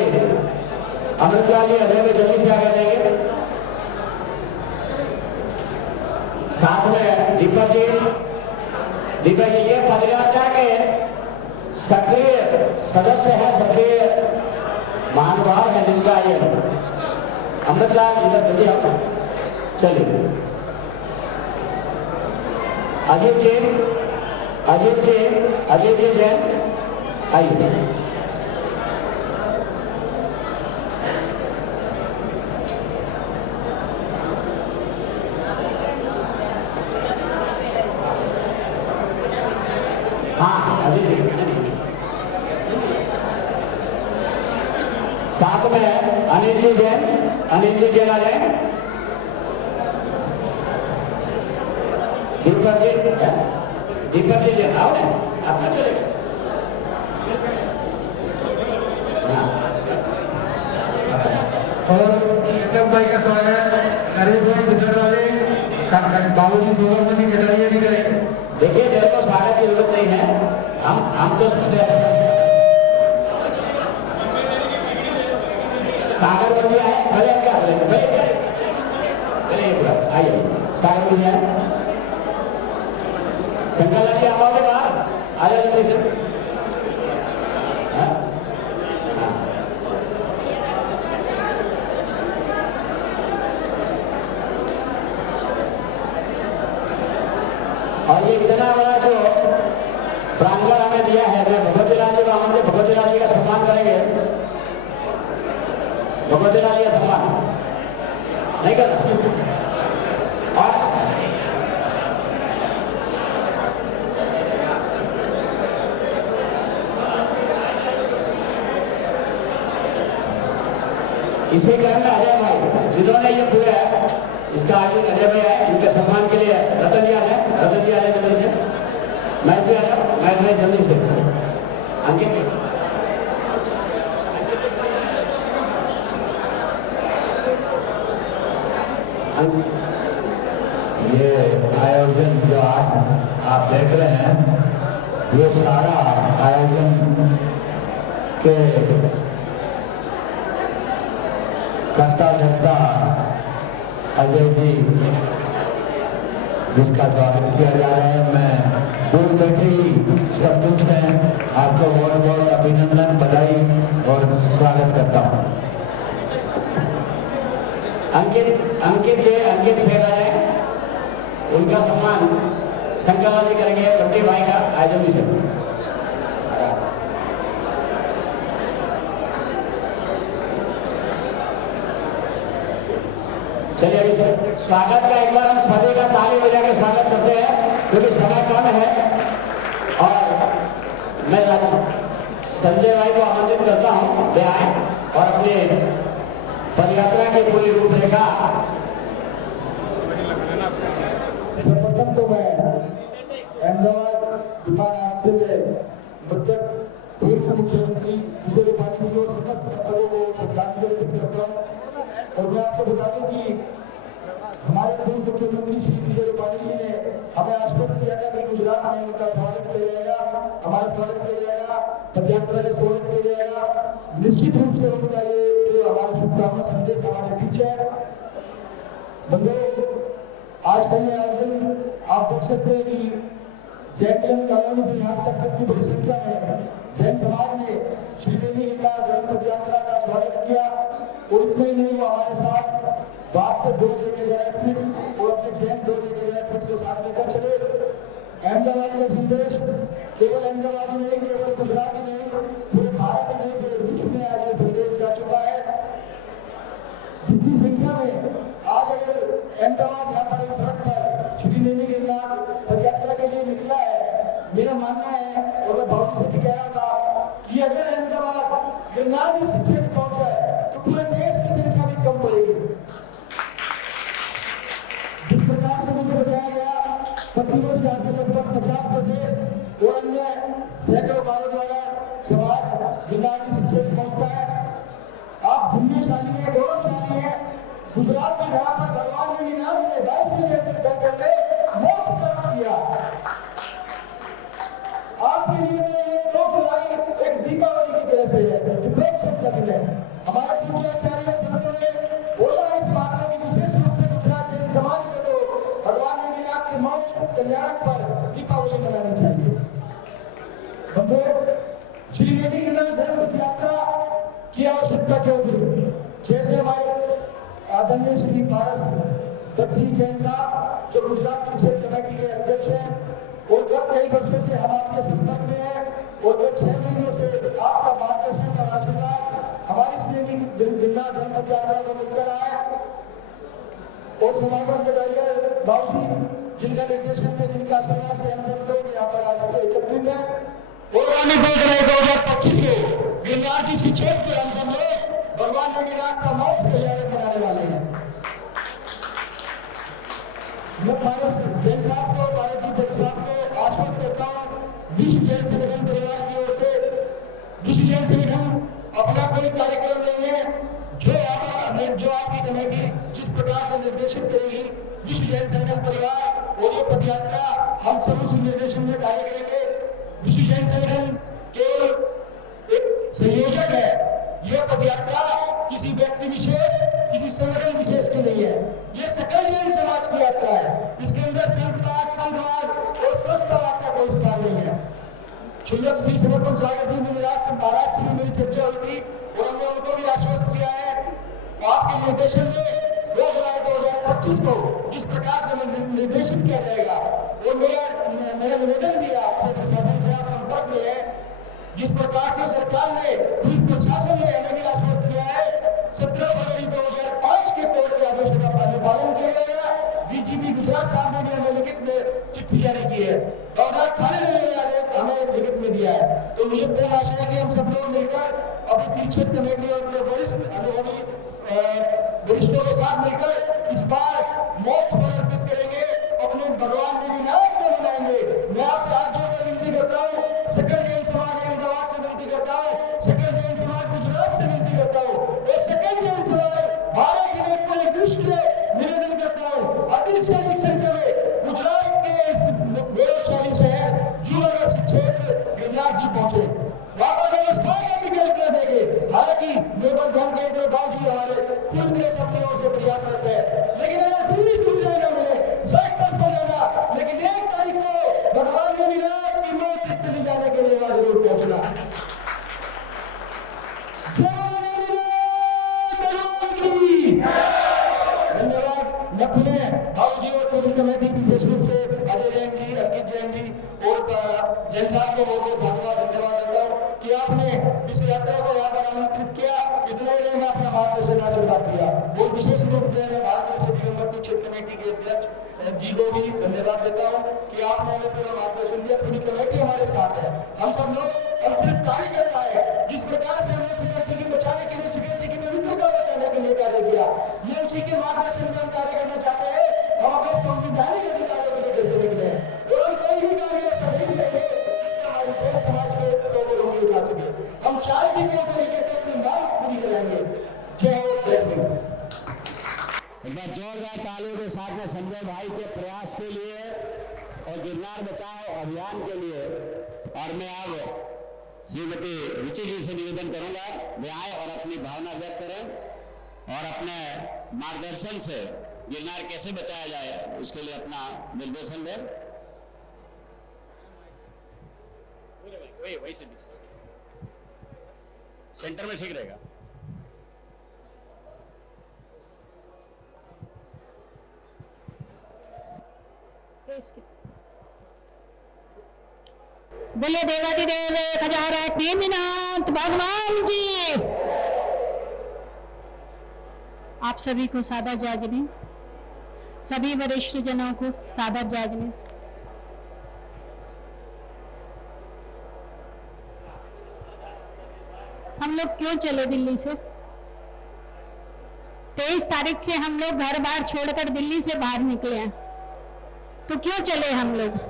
जी अजय में जल्दी से आगे जाएंगे। साथ में दीपक जी ये पदयात्रा के सक्रिय सदस्य है, सक्रिय महानुभाव है जिनका ये अमृतलाल इधर जल्दी आओ। चलिए अजीत जी जैन आइए। हाँ अजीत जी, साथ में अनिल जी जैन आ जाए। दीपक जी जैन आओ ना, आप चले। और सब भाई का स्वागत, नरेश भाई बिसर वाले बाबूजी सोवर में कटारिया नहीं करें। देखिए मेरे को स्वागत की जरूरत नहीं है, हम तो सागर बन गया है, भले क्या भले आइए सागर बन गया है। शंकर जी आप आओगे बाहर, आ जाओ जल्दी से। और ये इतना बड़ा जो प्रांगण हमें दिया है। मैं भगवती लाल जी को आमंत्रित, भगवती लाल जी का सम्मान करेंगे। भगवती लाल जी का सम्मान नहीं करना। और इसी क्रम में अजय भाई जिन्होंने ये पूरा इसका आयोजन अजय भाई है, इनके सम्मान के लिए रतन जी आ जाए जल्दी से। महेश भी आ जाओ, महेश भाई जल्दी से। अंकित ये आयोजन जो आज आप देख रहे हैं, ये सारा आयोजन के करता धरता अजय जी जिसका स्वागत किया जा रहा है। मैं दूर बैठे ही शब्दों से आपको बहुत बहुत अभिनंदन, बधाई और स्वागत करता हूँ। अंकित शेर है, उनका सम्मान शंकर जी करेंगे। बड्डी भाई का आयोजन भी से चलिए अभी स्वागत का एक बार हम सभी का ताली बजा के स्वागत करते हैं, क्योंकि समय कम है। और मैं संजय भाई को आमंत्रित करता हूँ वे आए और अपने पदयात्रा की पूरी रूपरेखा। सर्वप्रथम तो मैं अहमदाबाद विमानाश्रय में मृतक पूर्व मुख्यमंत्री विजय रूपाणी जी और समस्त लोगों को श्रद्धांजलि अर्पित करता हूँ। और मैं आपको बता दूं कि हमारे पूर्व मुख्यमंत्री श्री विजय रूपाणी जी ने हमें आश्वस्त किया था कि गुजरात में उनका स्वागत किया जाएगा, हमारा स्वागत किया जाएगा, पदयात्रा का स्वागत किया जाएगा। निश्चित रूप से उनका ये जो हमारा शुभकामना संदेश हमारे पीछे है। बंधुओं, आज का ये आयोजन आप देख सकते हैं कि जैन कॉलोनी से यहाँ तक की बड़ी संख्या में जैन समाज ने श्रीदेवी का जन्म पदयात्रा का स्वागत किया। और इतना ही नहीं, वो हमारे साथ बात को 2 लेके गए फिर और अपने जैन 2 लेके गए फिर को साथ लेकर चले। अहमदाबाद का संदेश केवल अहमदाबाद में नहीं, केवल गुजरात में नहीं, पूरे भारत में नहीं, पूरे विश्व में आज ये संदेश जा चुका है। जितनी संख्या में आज अगर अहमदाबाद यहाँ पर एक सड़क पर श्रीदेवी गिरनार पदयात्रा के लिए निकला है, मेरा मानना है और मैं बहुत से कह रहा था कि अगर अहमदाबाद गिरनार की स्थिति पहुंचा है तो पूरे देश की संख्या भी कम पड़ेगी। जिस प्रकार से मुझे बताया गया, प्रतिवर्ष यहाँ से लगभग 50% और अन्य सैकड़ों बारों द्वारा समाज गिरनार की स्थिति पहुंचता है। आप पुण्यशाली है, गौरवशाली है। गुजरात में जहाँ पर भगवान ने भी नाम ने 22 मोक्ष प्राप्त किया, आपके लिए तो एक दो जुलाई एक दीपावली की तरह से है, देख सकते हैं। हमारे पूज्य आचार्य संतों ने बोला इस बात में कि विशेष रूप से गुजरात जैन समाज को तो भगवान ने भी आपके मोक्ष कल्याण पर दीपावली मनानी चाहिए। श्रीदेवी गिरनार धर्म यात्रा की आवश्यकता क्यों थी? जैसे हमारे आदरणीय श्री पारस दत्ती जैन साहब जो गुजरात क्षेत्र कमेटी के अध्यक्ष हैं और गत कई वर्षों से हम आपके संपर्क में हैं और गत 6 महीनों से आपका मार्गदर्शन और आशीर्वाद हमारी श्रीदेवी गिरनार धर्म यात्रा को मिलकर आया और समागम के डायरेक्टर बाबूजी जिनका निर्देशन थे, जिनका आशीर्वाद से हम सब लोग यहाँ पर आज एकत्रित हैं। और आने 2 जुलाई 2025 को गिरनार की शिक्षक के हम सब लोग भगवान गिरनार का मोक्ष तैयारी बनाने वाले हैं। मैं पारस जैन साहब को, भारत जी जैन साहब को आश्वस्त करता हूँ, विश्व जैन संगठन परिवार की ओर से विश्व जैन संगठन अपना कोई कार्यक्रम नहीं है। जो आपकी कमेटी जिस प्रकार से निर्देशित करेगी, विश्व जैन संगठन परिवार और ये पदयात्रा हम सब उस निर्देशन में कार्य करेंगे। विश्व जैन संगठन केवल एक संयोजक है। ये पदयात्रा किसी व्यक्ति विशेष, किसी संगठन विशेष की नहीं है, ये सकल जैन समाज की यात्रा है। इसके अंदर संघवाद, पंथवाद और संस्थावाद का कोई स्थान नहीं है। क्षुल्लक श्री समर्पण सागर जी महाराज से भी मेरी चर्चा हुई थी और हमने उनको भी आश्वस्त किया है आपके निर्देशन में 2 जुलाई 2025 को जिस प्रकार से निर्देशित किया जाएगा। और मेरा निवेदन भी है आपसे, प्रशासन से आप संपर्क में है, जिस प्रकार से सरकार ने पुलिस प्रशासन ने हमें भी आश्वस्त किया है 17 फरवरी 2005 के कोर्ट के आदेशों का पालन किया जाएगा। डीजीपी गुजरात साहब ने भी हमें लिखित में चिट्ठी जारी की है, गौरव थाने ने हमें लिखित में दिया है। तो मुझे पूर्ण आशा है कि हम सब लोग मिलकर अपनी तीक्षण कमेटी और अपने वरिष्ठ अनुभवी वरिष्ठों के साथ मिलकर इस बार मोक्ष समर्पित करेंगे, अपने भगवान के विनायक को मनाएंगे। मैं आपसे हाथ जोड़कर विनती करता हूँ, सकल जैन समाज अहमदाबाद से विनती करता हूँ, सकल जैन समाज गुजरात से विनती करता हूँ और सकल जैन समाज भारत के पूरे विश्व से निवेदन करता हूँ, अधिक से अधिक संख्या में गुजरात के इस गौरवशाली शहर जूनागढ़ क्षेत्र गिरनार जी पहुंचे, वहां पर व्यवस्था का विकल्प न देंगे। हालांकि निर्बंधन के बावजूद हमारे पुलिस ने अपनी ओर से प्रयासरत है, लेकिन अगर दिल्ली सूचना न मिले 100% हो जाएगा, लेकिन 1 तारीख को भगवान ने विराट की मौत स्थली जाने के लिए वहां जरूर पहुंचना। धन्यवाद। मैं पुनः बाबूजी और पूरी कमेटी विशेष रूप से अजय जैन जी, अंकित जैन जी और जैन साहब को बहुत बहुत धन्यवाद देता हूँ कि आपने इस यात्रा को यहाँ पर आमंत्रित किया, इतना ही में अपना मार्गदर्शन आशीर्वाद किया। और विशेष रूप से मैं भारत से दिगंबर क्षेत्र कमेटी के अध्यक्ष जी को भी धन्यवाद देता हूँ कि आपने हमें पूरा मार्गदर्शन दिया। पूरी कमेटी हमारे साथ है, हम सब लोग हम सिर्फ कार्यकर्ता है। जिस प्रकार से हमने शिखर जी की बचाने के लिए, शिखर जी की पवित्रता बचाने के लिए कार्य किया, ये उसी के मार्गदर्शन में हम कार्य करना चाहते हैं। हम अपने संविधानिक अधिकारों के लिए कैसे निकले और हम कोई भी कार्य ऐसा नहीं करेंगे हमारी जैन समाज के लोगों को उंगली उठा सके। हम शांतिपूर्ण तरीके से अपनी मांग पूरी कराएंगे। जय हो, जय हिंद। एक बार जोरदार तालियों के साथ में संजय भाई के प्रयास के लिए और गिरनार बचाओ अभियान के लिए। और मैं अब श्रीमती रुचि जी से निवेदन करूंगा वे आए और अपनी भावना व्यक्त करें और अपने मार्गदर्शन से गिरनार कैसे बचाया जाए उसके लिए अपना निर्देशन दें। वही से सेंटर में ठीक रहेगा। बोले देवाधिदेव 1008 नेमिनाथ भगवान की। आप सभी को सादर जाजनी, सभी वरिष्ठ जनों को सादर जाजनी। हम लोग क्यों चले दिल्ली से? 23 तारीख से हम लोग घर बार छोड़कर दिल्ली से बाहर निकले हैं, तो क्यों चले हम लोग?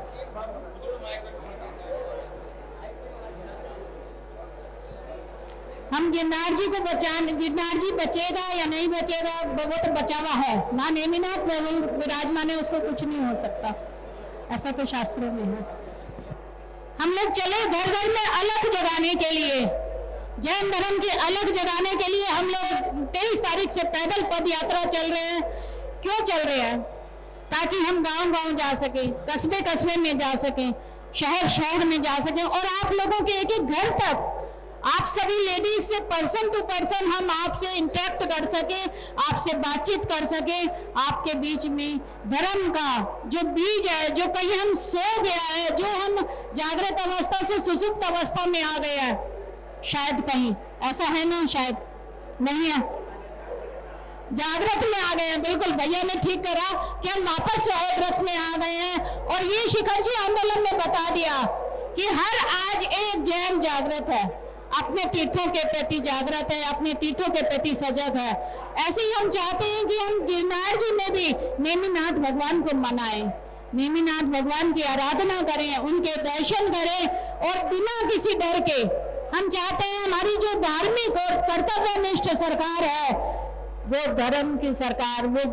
हम गिरनार जी को बचाने, गिरनार जी बचेगा या नहीं बचेगा वो तो बचा हुआ है, मां नेमिनाथ विराजमान है, उसको कुछ नहीं हो सकता, ऐसा तो शास्त्रों में है। हम लोग चले घर घर में अलख जगाने के लिए, जैन धर्म की अलख जगाने के लिए हम लोग 23 तारीख से पैदल पद यात्रा चल रहे हैं। क्यों चल रहे हैं? ताकि हम गांव-गांव जा सके, कस्बे-कस्बे में जा सके, शहर-शहर में जा सके और आप लोगों के एक-एक घर तक, आप सभी लेडीज से पर्सन टू पर्सन हम आपसे इंटरेक्ट कर सके, आपसे बातचीत कर सके। आपके बीच में धर्म का जो बीज है, जो कहीं हम सो गया है, जो हम जागृत अवस्था से सुसुप्त अवस्था में आ गया है, शायद कहीं ऐसा है ना, शायद नहीं है, जागृत में आ गए हैं। बिल्कुल भैया ने ठीक करा कि हम वापस जागृत में आ गए हैं और ये शिखर जी आंदोलन ने बता दिया कि हर आज एक जैन जागृत है, अपने तीर्थों के प्रति जागृत है, अपने तीर्थों के प्रति सजग है। ऐसे ही हम चाहते हैं कि हम गिरनार जी में भी नेमिनाथ भगवान को मनाएं, नेमिनाथ भगवान की आराधना करें, उनके दर्शन करें और बिना किसी डर के हम चाहते हैं हमारी जो धार्मिक और कर्तव्यनिष्ठ सरकार है, वो धर्म की सरकार, वो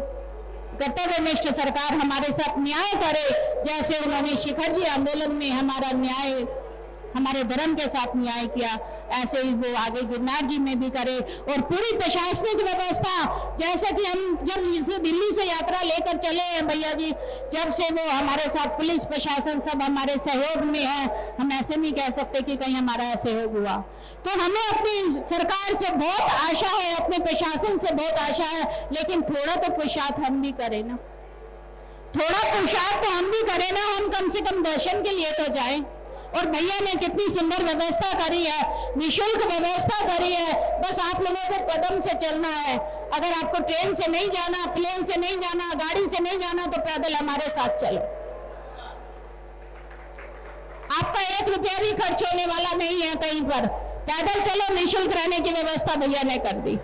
कर्तव्यनिष्ठ सरकार हमारे साथ न्याय करे, जैसे उन्होंने शिखर जी आंदोलन में हमारा न्याय, हमारे धर्म के साथ न्याय किया, ऐसे ही वो आगे गिरनार जी में भी करे। और पूरी प्रशासनिक व्यवस्था, जैसे कि हम जब दिल्ली से यात्रा लेकर चले हैं भैया जी, जब से वो हमारे साथ पुलिस प्रशासन सब हमारे सहयोग में है, हम ऐसे नहीं कह सकते कि कहीं हमारा सहयोग हुआ। तो हमें अपनी सरकार से बहुत आशा है, अपने प्रशासन से बहुत आशा है, लेकिन थोड़ा तो पुरुषार्थ हम भी करें ना, थोड़ा पुरुषार्थ तो हम भी करें ना, हम कम से कम दर्शन के लिए तो जाएं। और भैया ने कितनी सुंदर व्यवस्था करी है, निःशुल्क व्यवस्था करी है, बस आप लोगों को कदम से चलना है। अगर आपको ट्रेन से नहीं जाना, प्लेन से नहीं जाना, गाड़ी से नहीं जाना, तो पैदल हमारे साथ चलो। आपका 1 रुपया भी खर्च होने वाला नहीं है कहीं पर, पैदल चलो, निःशुल्क रहने की व्यवस्था भैया ने कर दी।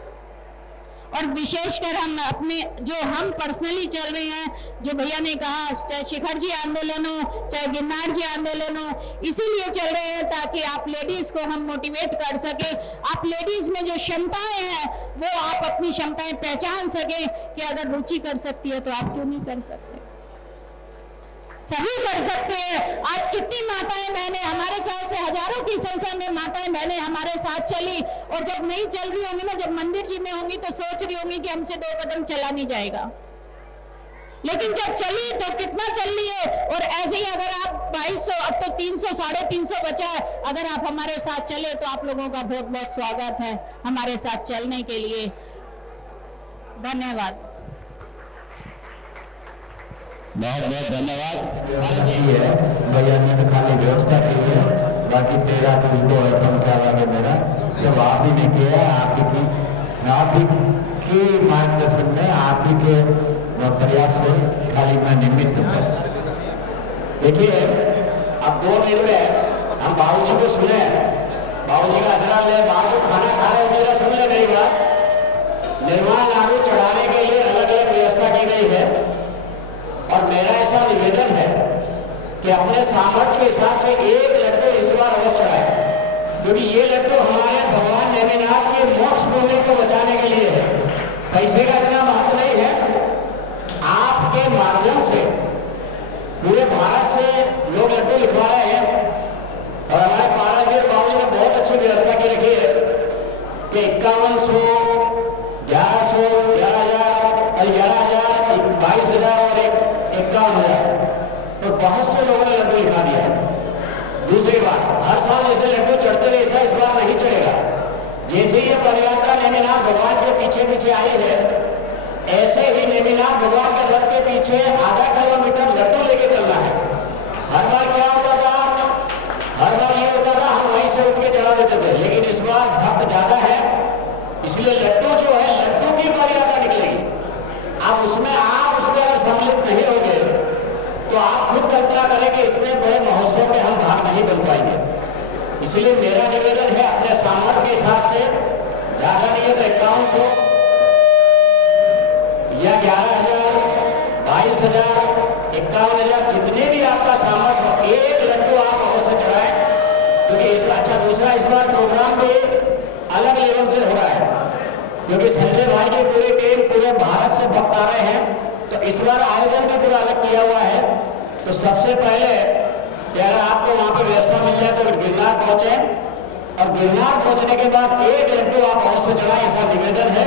और विशेषकर हम अपने जो हम पर्सनली चल रहे हैं, जो भैया ने कहा, चाहे शिखर जी आंदोलन हो, चाहे गिरनार जी आंदोलन हो, इसीलिए चल रहे हैं ताकि आप लेडीज को हम मोटिवेट कर सके। आप लेडीज में जो क्षमताएं हैं वो आप अपनी क्षमताएं पहचान सके कि अगर रुचि कर सकती है तो आप क्यों नहीं कर सकते। सभी कर सकते हैं। आज कितनी माताएं बहनें, हमारे ख्याल से हजारों की संख्या में माताएं बहनें हमारे साथ चली, और जब नहीं चल रही होंगी ना, जब मंदिर जी में होंगी तो सोच रही होंगी कि हमसे 2 कदम चला नहीं जाएगा, लेकिन जब चली तो कितना चल रही है। और ऐसे ही अगर आप 2200, अब तो 300, 350 बचा है, अगर आप हमारे साथ चले तो आप लोगों का बहुत बहुत स्वागत है हमारे साथ चलने के लिए। धन्यवाद। बहुत बहुत धन्यवाद। है भैया ने तो खाली व्यवस्था की है, बाकी तेरा तुझको है, तुम क्या लगे मेरा सब आप ही ने किया है। आप ही के मार्गदर्शन में, आप ही के प्रयास से खाली मैं निमित्त हूँ बस। देखिए, अब 2 मिनट में हम बाबू जी को सुने, बाबू जी का आशीर्वाद ले, बाबू खाना खा रहे मेरा सुन ले मेरी बात। निर्माण आलू चढ़ाने के लिए अलग अलग व्यवस्था की गई है, और मेरा ऐसा निवेदन है कि अपने सामर्थ्य के हिसाब से 1 लड्डू इस बार अवश्य चढ़ाए, क्योंकि ये लड्डू हमारे भगवान नेमिनाथ के मोक्ष भूमि को बचाने के लिए है। पैसे का इतना महत्व नहीं है। आपके माध्यम से पूरे भारत से लोग लड्डू लिखवा रहे हैं, और हमारे महाराज जी और बाबू जी ने बहुत अच्छी व्यवस्था की रखी है कि 5100, 1100, 11,000, 22,000 और 51,000, तो बहुत से लोगों ने लड्डू लिखा दिया। दूसरी बात, हर साल जैसे लड्डू चढ़ते रहे ऐसा इस बार नहीं चढ़ेगा। जैसे ही ये पदयात्रा नेमिनाथ भगवान के पीछे पीछे आई है, ऐसे ही नेमिनाथ भगवान के रथ के पीछे आधा किलोमीटर लड्डू लेके चलना है। हर बार क्या होता था, हर बार ये होता था हम वहीं से उठ के चढ़ा देते थे, लेकिन इस बार भक्त ज्यादा है, इसलिए लड्डू जो है, लड्डू की पदयात्रा निकलेगी। अब उसमें आप उसमें अगर सम्मिलित नहीं होंगे तो आप खुद कल्पना करें कि इतने बड़े महोत्सव में हम भाग नहीं बन पाएंगे। इसलिए मेरा निवेदन है, अपने सामर्थ्य के हिसाब से, ज्यादा नहीं है तो 5100 या 11,000, 22,000, 51,000, जितने भी आपका सामर्थ्य हो, 1 लड्डू आप अवश्य चढ़ाएं, क्योंकि अच्छा दूसरा इस बार प्रोग्राम भी अलग लेवल से हो रहा है, क्योंकि संजय भाई की पूरी टीम पूरे भारत से भक्त आ रहे हैं, तो इस बार आयोजन भी पूरा अलग किया हुआ है। तो सबसे पहले कि अगर आपको वहाँ पे व्यवस्था मिल जाए तो गिरनार पहुँचे, और गिरनार पहुँचने के बाद 1 लड्डू आप अवश्य चढ़ाएं, ऐसा निवेदन है।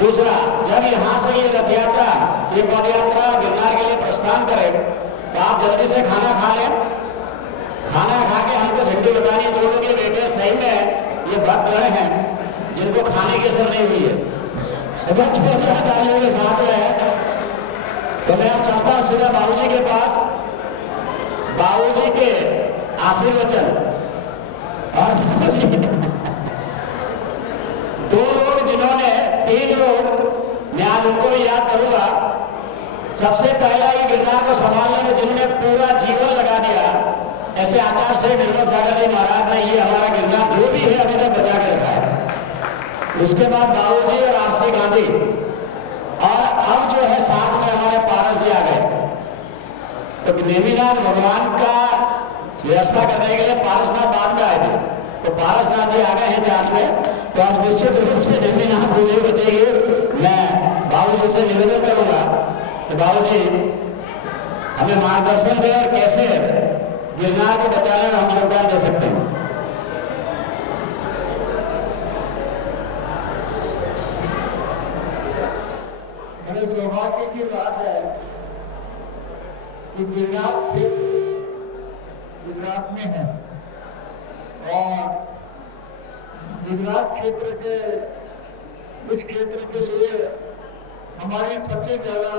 दूसरा, जब यहाँ से ये रथ यात्रा, ये पद यात्रा गिरनार के लिए प्रस्थान करे, तो आप जल्दी से खाना खा लें। खाना खा के हमको झंडी बतानी है, जो लोग ये बेटे सही में ये भक्त लड़े हैं जिनको खाने की असर नहीं हुई है, छोटा तालियों के साथ में। तो मैं अब चाहता हूँ सीधा बाबूजी के पास, बाबूजी के आशीर्वचन। और 2 लोग जिन्होंने, 3 लोग, मैं आज उनको भी याद करूंगा। सबसे पहला ये गिरनार को संभालने में जिन्होंने पूरा जीवन लगा दिया, ऐसे आचार्य श्री निर्मल सागर जी महाराज ने ये हमारा गिरनार जो भी है अभी तक बचा के रखा है। उसके बाद बाबूजी और आरसी गांधी, और अब जो है साथ में हमारे पारस जी आ गए। तो नेमिनाथ भगवान का व्यवस्था करने के लिए पारसनाथ बाद में आए थे, तो पारसनाथ जी आ गए हैं चार्ज में। तो आज निश्चित रूप से नेमिनाथ भूमि बचेगी। मैं बाबूजी से निवेदन करूंगा कि बाबूजी हमें मार्गदर्शन दें और कैसे गिरनार को बचाने में हम योगदान दे सकते हैं। सौभाग्य की बात है कि गिरनार गुजरात में है, और गुजरात क्षेत्र के, इस क्षेत्र के लिए हमारी सबसे ज्यादा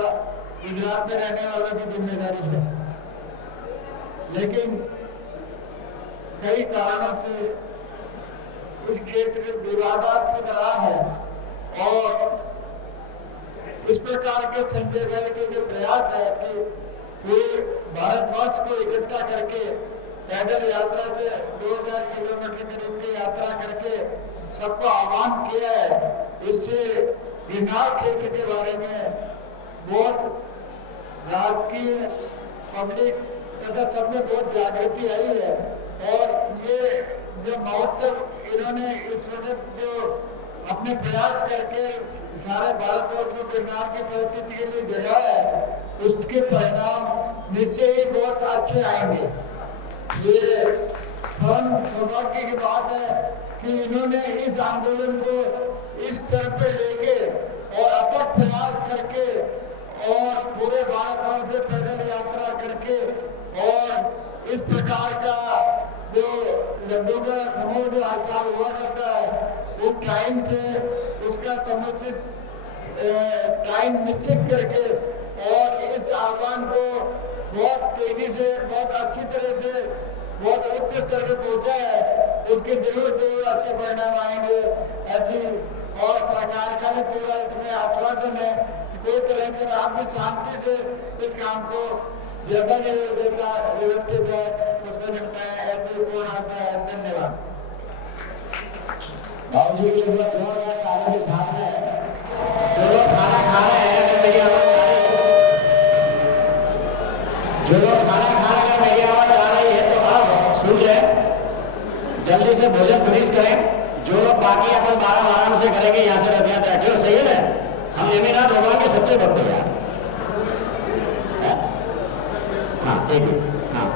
गुजरात में रहने वालों की जिम्मेदारी है, लेकिन कई कारणों से उस क्षेत्र विवादास्पद रहा है और इस प्रकार के संजय भाई के जो प्रयास है कि पूरे भारतवर्ष को इकट्ठा करके पैदल यात्रा से 2000 किलोमीटर करीब की यात्रा करके सबको आह्वान किया है, इससे गिरनार क्षेत्र के बारे में बहुत राजकीय पब्लिक तथा सब में बहुत जागृति आई है। और ये जो महोत्सव इन्होंने इस वक्त जो अपने प्रयास करके सारे भारतवर्ष को गिरनार की परिस्थिति के लिए जगाया है, उसके परिणाम निश्चय ही बहुत अच्छे आएंगे। ये सौभाग्य की बात है कि इन्होंने इस आंदोलन को इस तरफ पे लेके और अथक प्रयास करके और पूरे भारतवर्ष से पैदल यात्रा करके और इस प्रकार का जो लड्डू का समूह जो हड़ताल हुआ करता है उस टाइम पे उसका समुचित टाइम निश्चित करके और इस आह्वान को बहुत तेजी से बहुत अच्छी तरह से बहुत उच्च स्तर पे पहुंचा है, उसके जरूर अच्छे परिणाम आएंगे ऐसी। और सरकार का भी पूरा इसमें आश्वासन है कि कोई तरह से आप भी शांति से इस काम को जैसा व्यवस्थित है उसको निपटाए, ऐसे पूर्ण आशा है। धन्यवाद। बाबू जी के लिए जोरदार ताली के साथ में जो लोग खाना खा रहे हैं, अगर मेरी आवाज आ रही है, जो लोग खाना खा रहे हैं, मेरी आवाज आ रही है तो आप सुन लें, जल्दी से भोजन फिनिश करें। जो लोग बाकी अपन आराम से करेंगे यहाँ से रथ यात्रा, क्यों सही है ना? हम नेमिनाथ भगवान के सच्चे भक्त हैं। हाँ एक मिनट, हाँ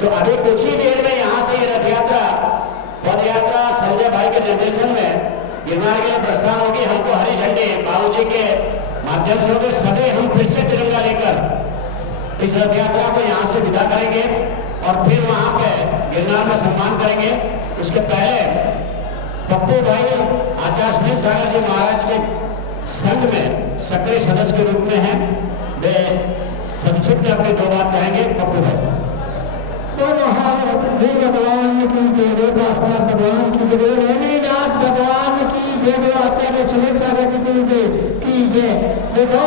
तो अभी कुछ ही देर में यहाँ से ये रथ यात्रा पद यात्रा संजय भाई के निर्देशन में गिरनार के लिए प्रस्थान होगी। हमको हरी झंडी बाबूजी के माध्यम से होकर सभी हम फिर से तिरंगा लेकर इस रथ यात्रा को यहाँ से विदा करेंगे और फिर वहाँ पे गिरनार में सम्मान करेंगे। उसके पहले पप्पू भाई आचार्य सुनील सागर जी महाराज के संघ में सक्रिय सदस्य के रूप में हैं, वे संक्षिप्त में अपनी दो बात कहेंगे। पप्पू भाई। तो भगवान की जय, भगवान की जय, नेमिनाथ भगवान की जय, आचार्य सुनील सागर जी की जय। देखो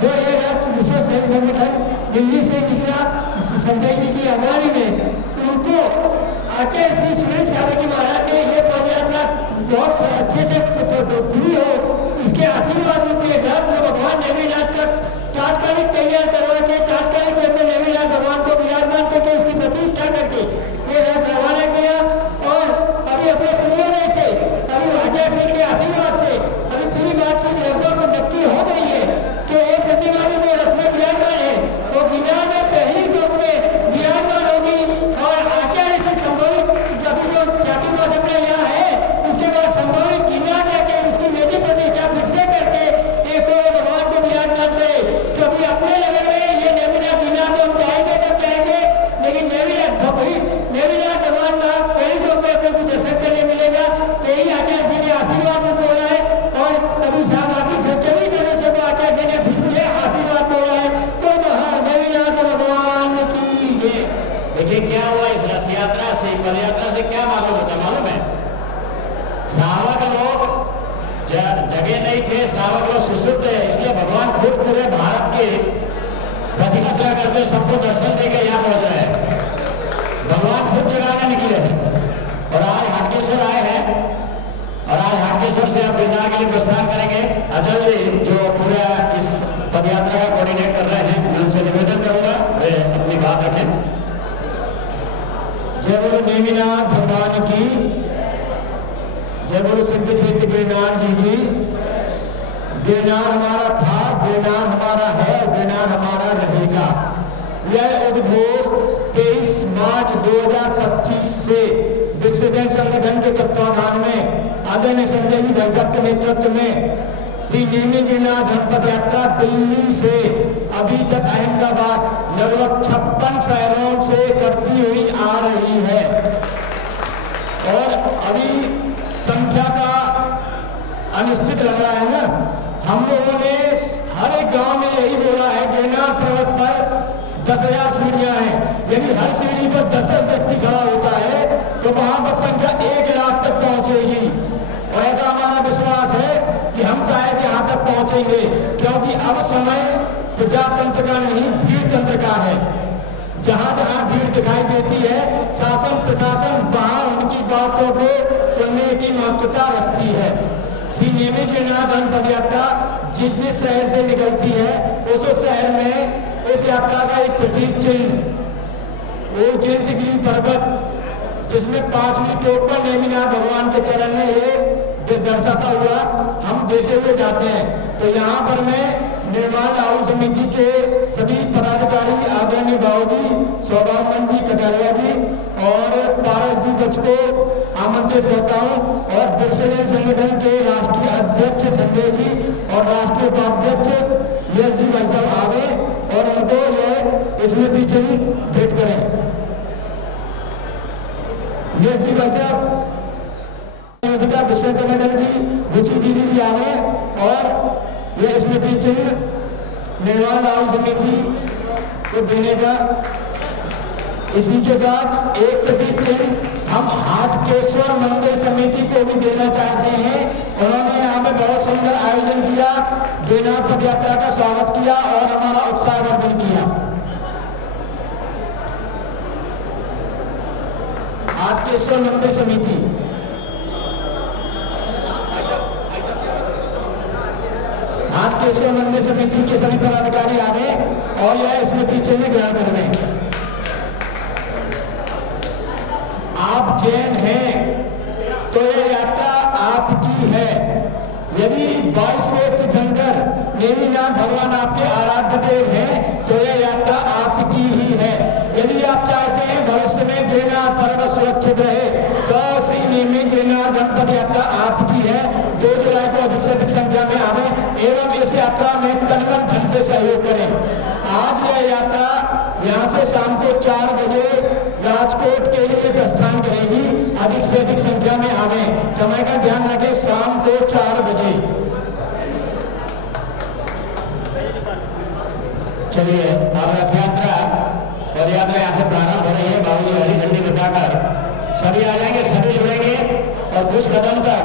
जो ये रथ विश्व प्रेम संगठन दिल्ली से निकला संजय जी की अगवानी में, उनको आचार्य श्री सुनील सागर जी महाराज ने ये पद यात्रा बहुत अच्छे से पूरी हो, इसके आशीर्वाद रूप में रथ जो भगवान नेमिनाथ का तात्कालिक तैयार करवा के तात्कालिक नेमिनाथ भगवान को विराजमान करके उसकी प्रतिष्ठा करके ये रथ रवाना किया। और अभी अपने पुण्योदय से अभी आचार्य श्री के आशीर्वाद से अभी पूरी बातचीत लगभग नक्की हो गई है कि ये प्रतिमा भी जो रथ में विराजमान है वो गिरनार में पहली रूप में विराजमान होगी। और आचार्य से संभवित अभी जो जाति पास अपना यहाँ है उसके बाद संभवित गिरनार जाके उसकी वेदी प्रतिष्ठा फिर से करके एक भगवान को विराजमान करे, क्योंकि अपने नगर में ये नेमिनाथ गिरनार को हम जाएंगे तब जाएंगे, लेकिन नेमिनाथ भगवान का पहले रूप में अपने को दर्शन करने मिलेगा। यही आचार्य जी ने आशीर्वाद में बोला है और अभी बाकी सभी सदस्यों को आचार्य जी ने फिर से आशीर्वाद बोला है। तो नेमिनाथ भगवान की जय। देखिए क्या हुआ इस रथ यात्रा से, पद यात्रा से क्या मालूम होता? मालूम है श्रावक लोग जगह नहीं थे, श्रावक लोग सुसुप्त है, इसलिए भगवान खुद पूरे भारत के पद यात्रा करते सबको दर्शन देकर यहाँ पहुंच रहे हैं। भगवान खुद जगाने निकले हैं और आज हाटकेश्वर आए हैं और आज हाटकेश्वर से हम गिरनार के लिए प्रस्थान करेंगे। अचल जी जो पूरा इस पद यात्रा का कोऑर्डिनेट कर रहे हैं, मैं उनसे निवेदन करूंगा वे अपनी बात रखें। जय बोलो नेमिनाथ भगवान की जय, बोलो सिद्ध क्षेत्र गिरनार जी की। गिरनार हमारा था, गिरनार हमारा है, गिरनार हमारा रहेगा। यह उद्घोष 23 मार्च 2025 से विश्व जैन संगठन के तत्वाधान में आदरणीय संजय जी भाई साहब के नेतृत्व में श्री नेमी गिरनार धर्मपद यात्रा दिल्ली से अभी तक अहमदाबाद लगभग 56 शहरों से करती हुई आ रही है। और अभी संख्या का अनिश्चित लग रहा है ना। हम लोगों ने हर एक गांव में यही बोला है यदि हर सीढ़ी पर 10-10 व्यक्ति खड़ा होता है तो वहां पर संख्या 1 लाख तक पहुंचेगी। और ऐसा हमारा विश्वास है कि हम शायद यहाँ तक पहुंचेंगे, क्योंकि अब समय प्रजातंत्र का नहीं, भीड़ तंत्र का है। जहां जहां भीड़ दिखाई देती है, शासन प्रशासन वहां उनकी बातों को सुनने की महत्वता रखती है। श्री नेमी गिरनार धर्म पद यात्रा जिस जिस शहर से निकलती है उस शहर में इस यात्रा का एक प्रतीक चिन्ह, वो जयंतगिरी पर्वत, जिसमें 5वीं टोक पर नेमिनाथ भगवान के चरण में ये दर्शाता हुआ हम देते हुए जाते हैं। तो यहाँ पर मैं निर्माण लागू समिति के सभी पदाधिकारी, आदरणीय बाबूजी, सौभाग्यमन जी, कटारिया जी और पारस जी बच को आमंत्रित करता हूँ, और बिरसैनिक संगठन के राष्ट्रीय अध्यक्ष संजय जी और राष्ट्रीय उपाध्यक्ष यश जी भाई साहब आगे और उनको यह स्मृति चिन्ह भेंट करें। यश जी भाई साहब विश्व संगठन की रुचि दीदी भी आवे और यह स्मृति चिन्ह निर्माण लागू समिति को देने का। इसी के साथ एक प्रतीक चिन्ह हम हाटकेश्वर मंदिर समिति को भी देना चाहते हैं। उन्होंने यहाँ पे बहुत सुंदर आयोजन किया, गिरनार पद यात्रा का स्वागत किया और हमारा उत्साहवर्धन किया। हाटकेश्वर मंदिर समिति, हाटकेश्वर मंदिर समिति के सभी पदाधिकारी आगे और यह स्मृति चिन्ह ग्रहण कर लें। आप जैन हैं तो यह यात्रा आपकी है। यदि 22वें तीर्थंकर नेमिनाथ भगवान आपके आराध्य देव हैं तो यह यात्रा आपकी ही है। यदि आप चाहते हैं भविष्य में गिरनार पर्वत सुरक्षित रहे तो श्री नेमी गिरनार गणपति यात्रा आपकी है। 2 जुलाई को अधिक से अधिक संख्या में आवे एवं इस यात्रा में तन मन धन से सहयोग करें। आज यह यात्रा यहाँ से शाम को 4 बजे राजकोट के लिए प्रस्थान करेगी। अधिक से अधिक संख्या में आवे, समय का ध्यान रखें, शाम को 4 बजे। चलिए अब रथ यात्रा और यात्रा यहाँ से प्रारंभ हो रही है। बाबूजी हरी झंडी बताकर सभी आ जाएंगे, सभी जुड़ेंगे और कुछ कदम तक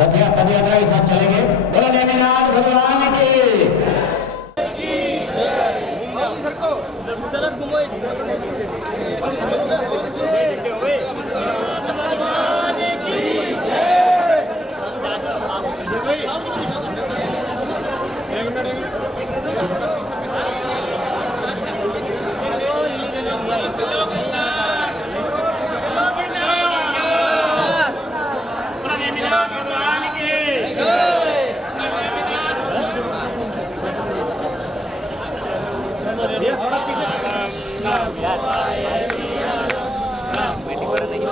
रथ यात्रा के साथ चलेंगे। बोलो नेमिनाथ भगवान की। मीटिंग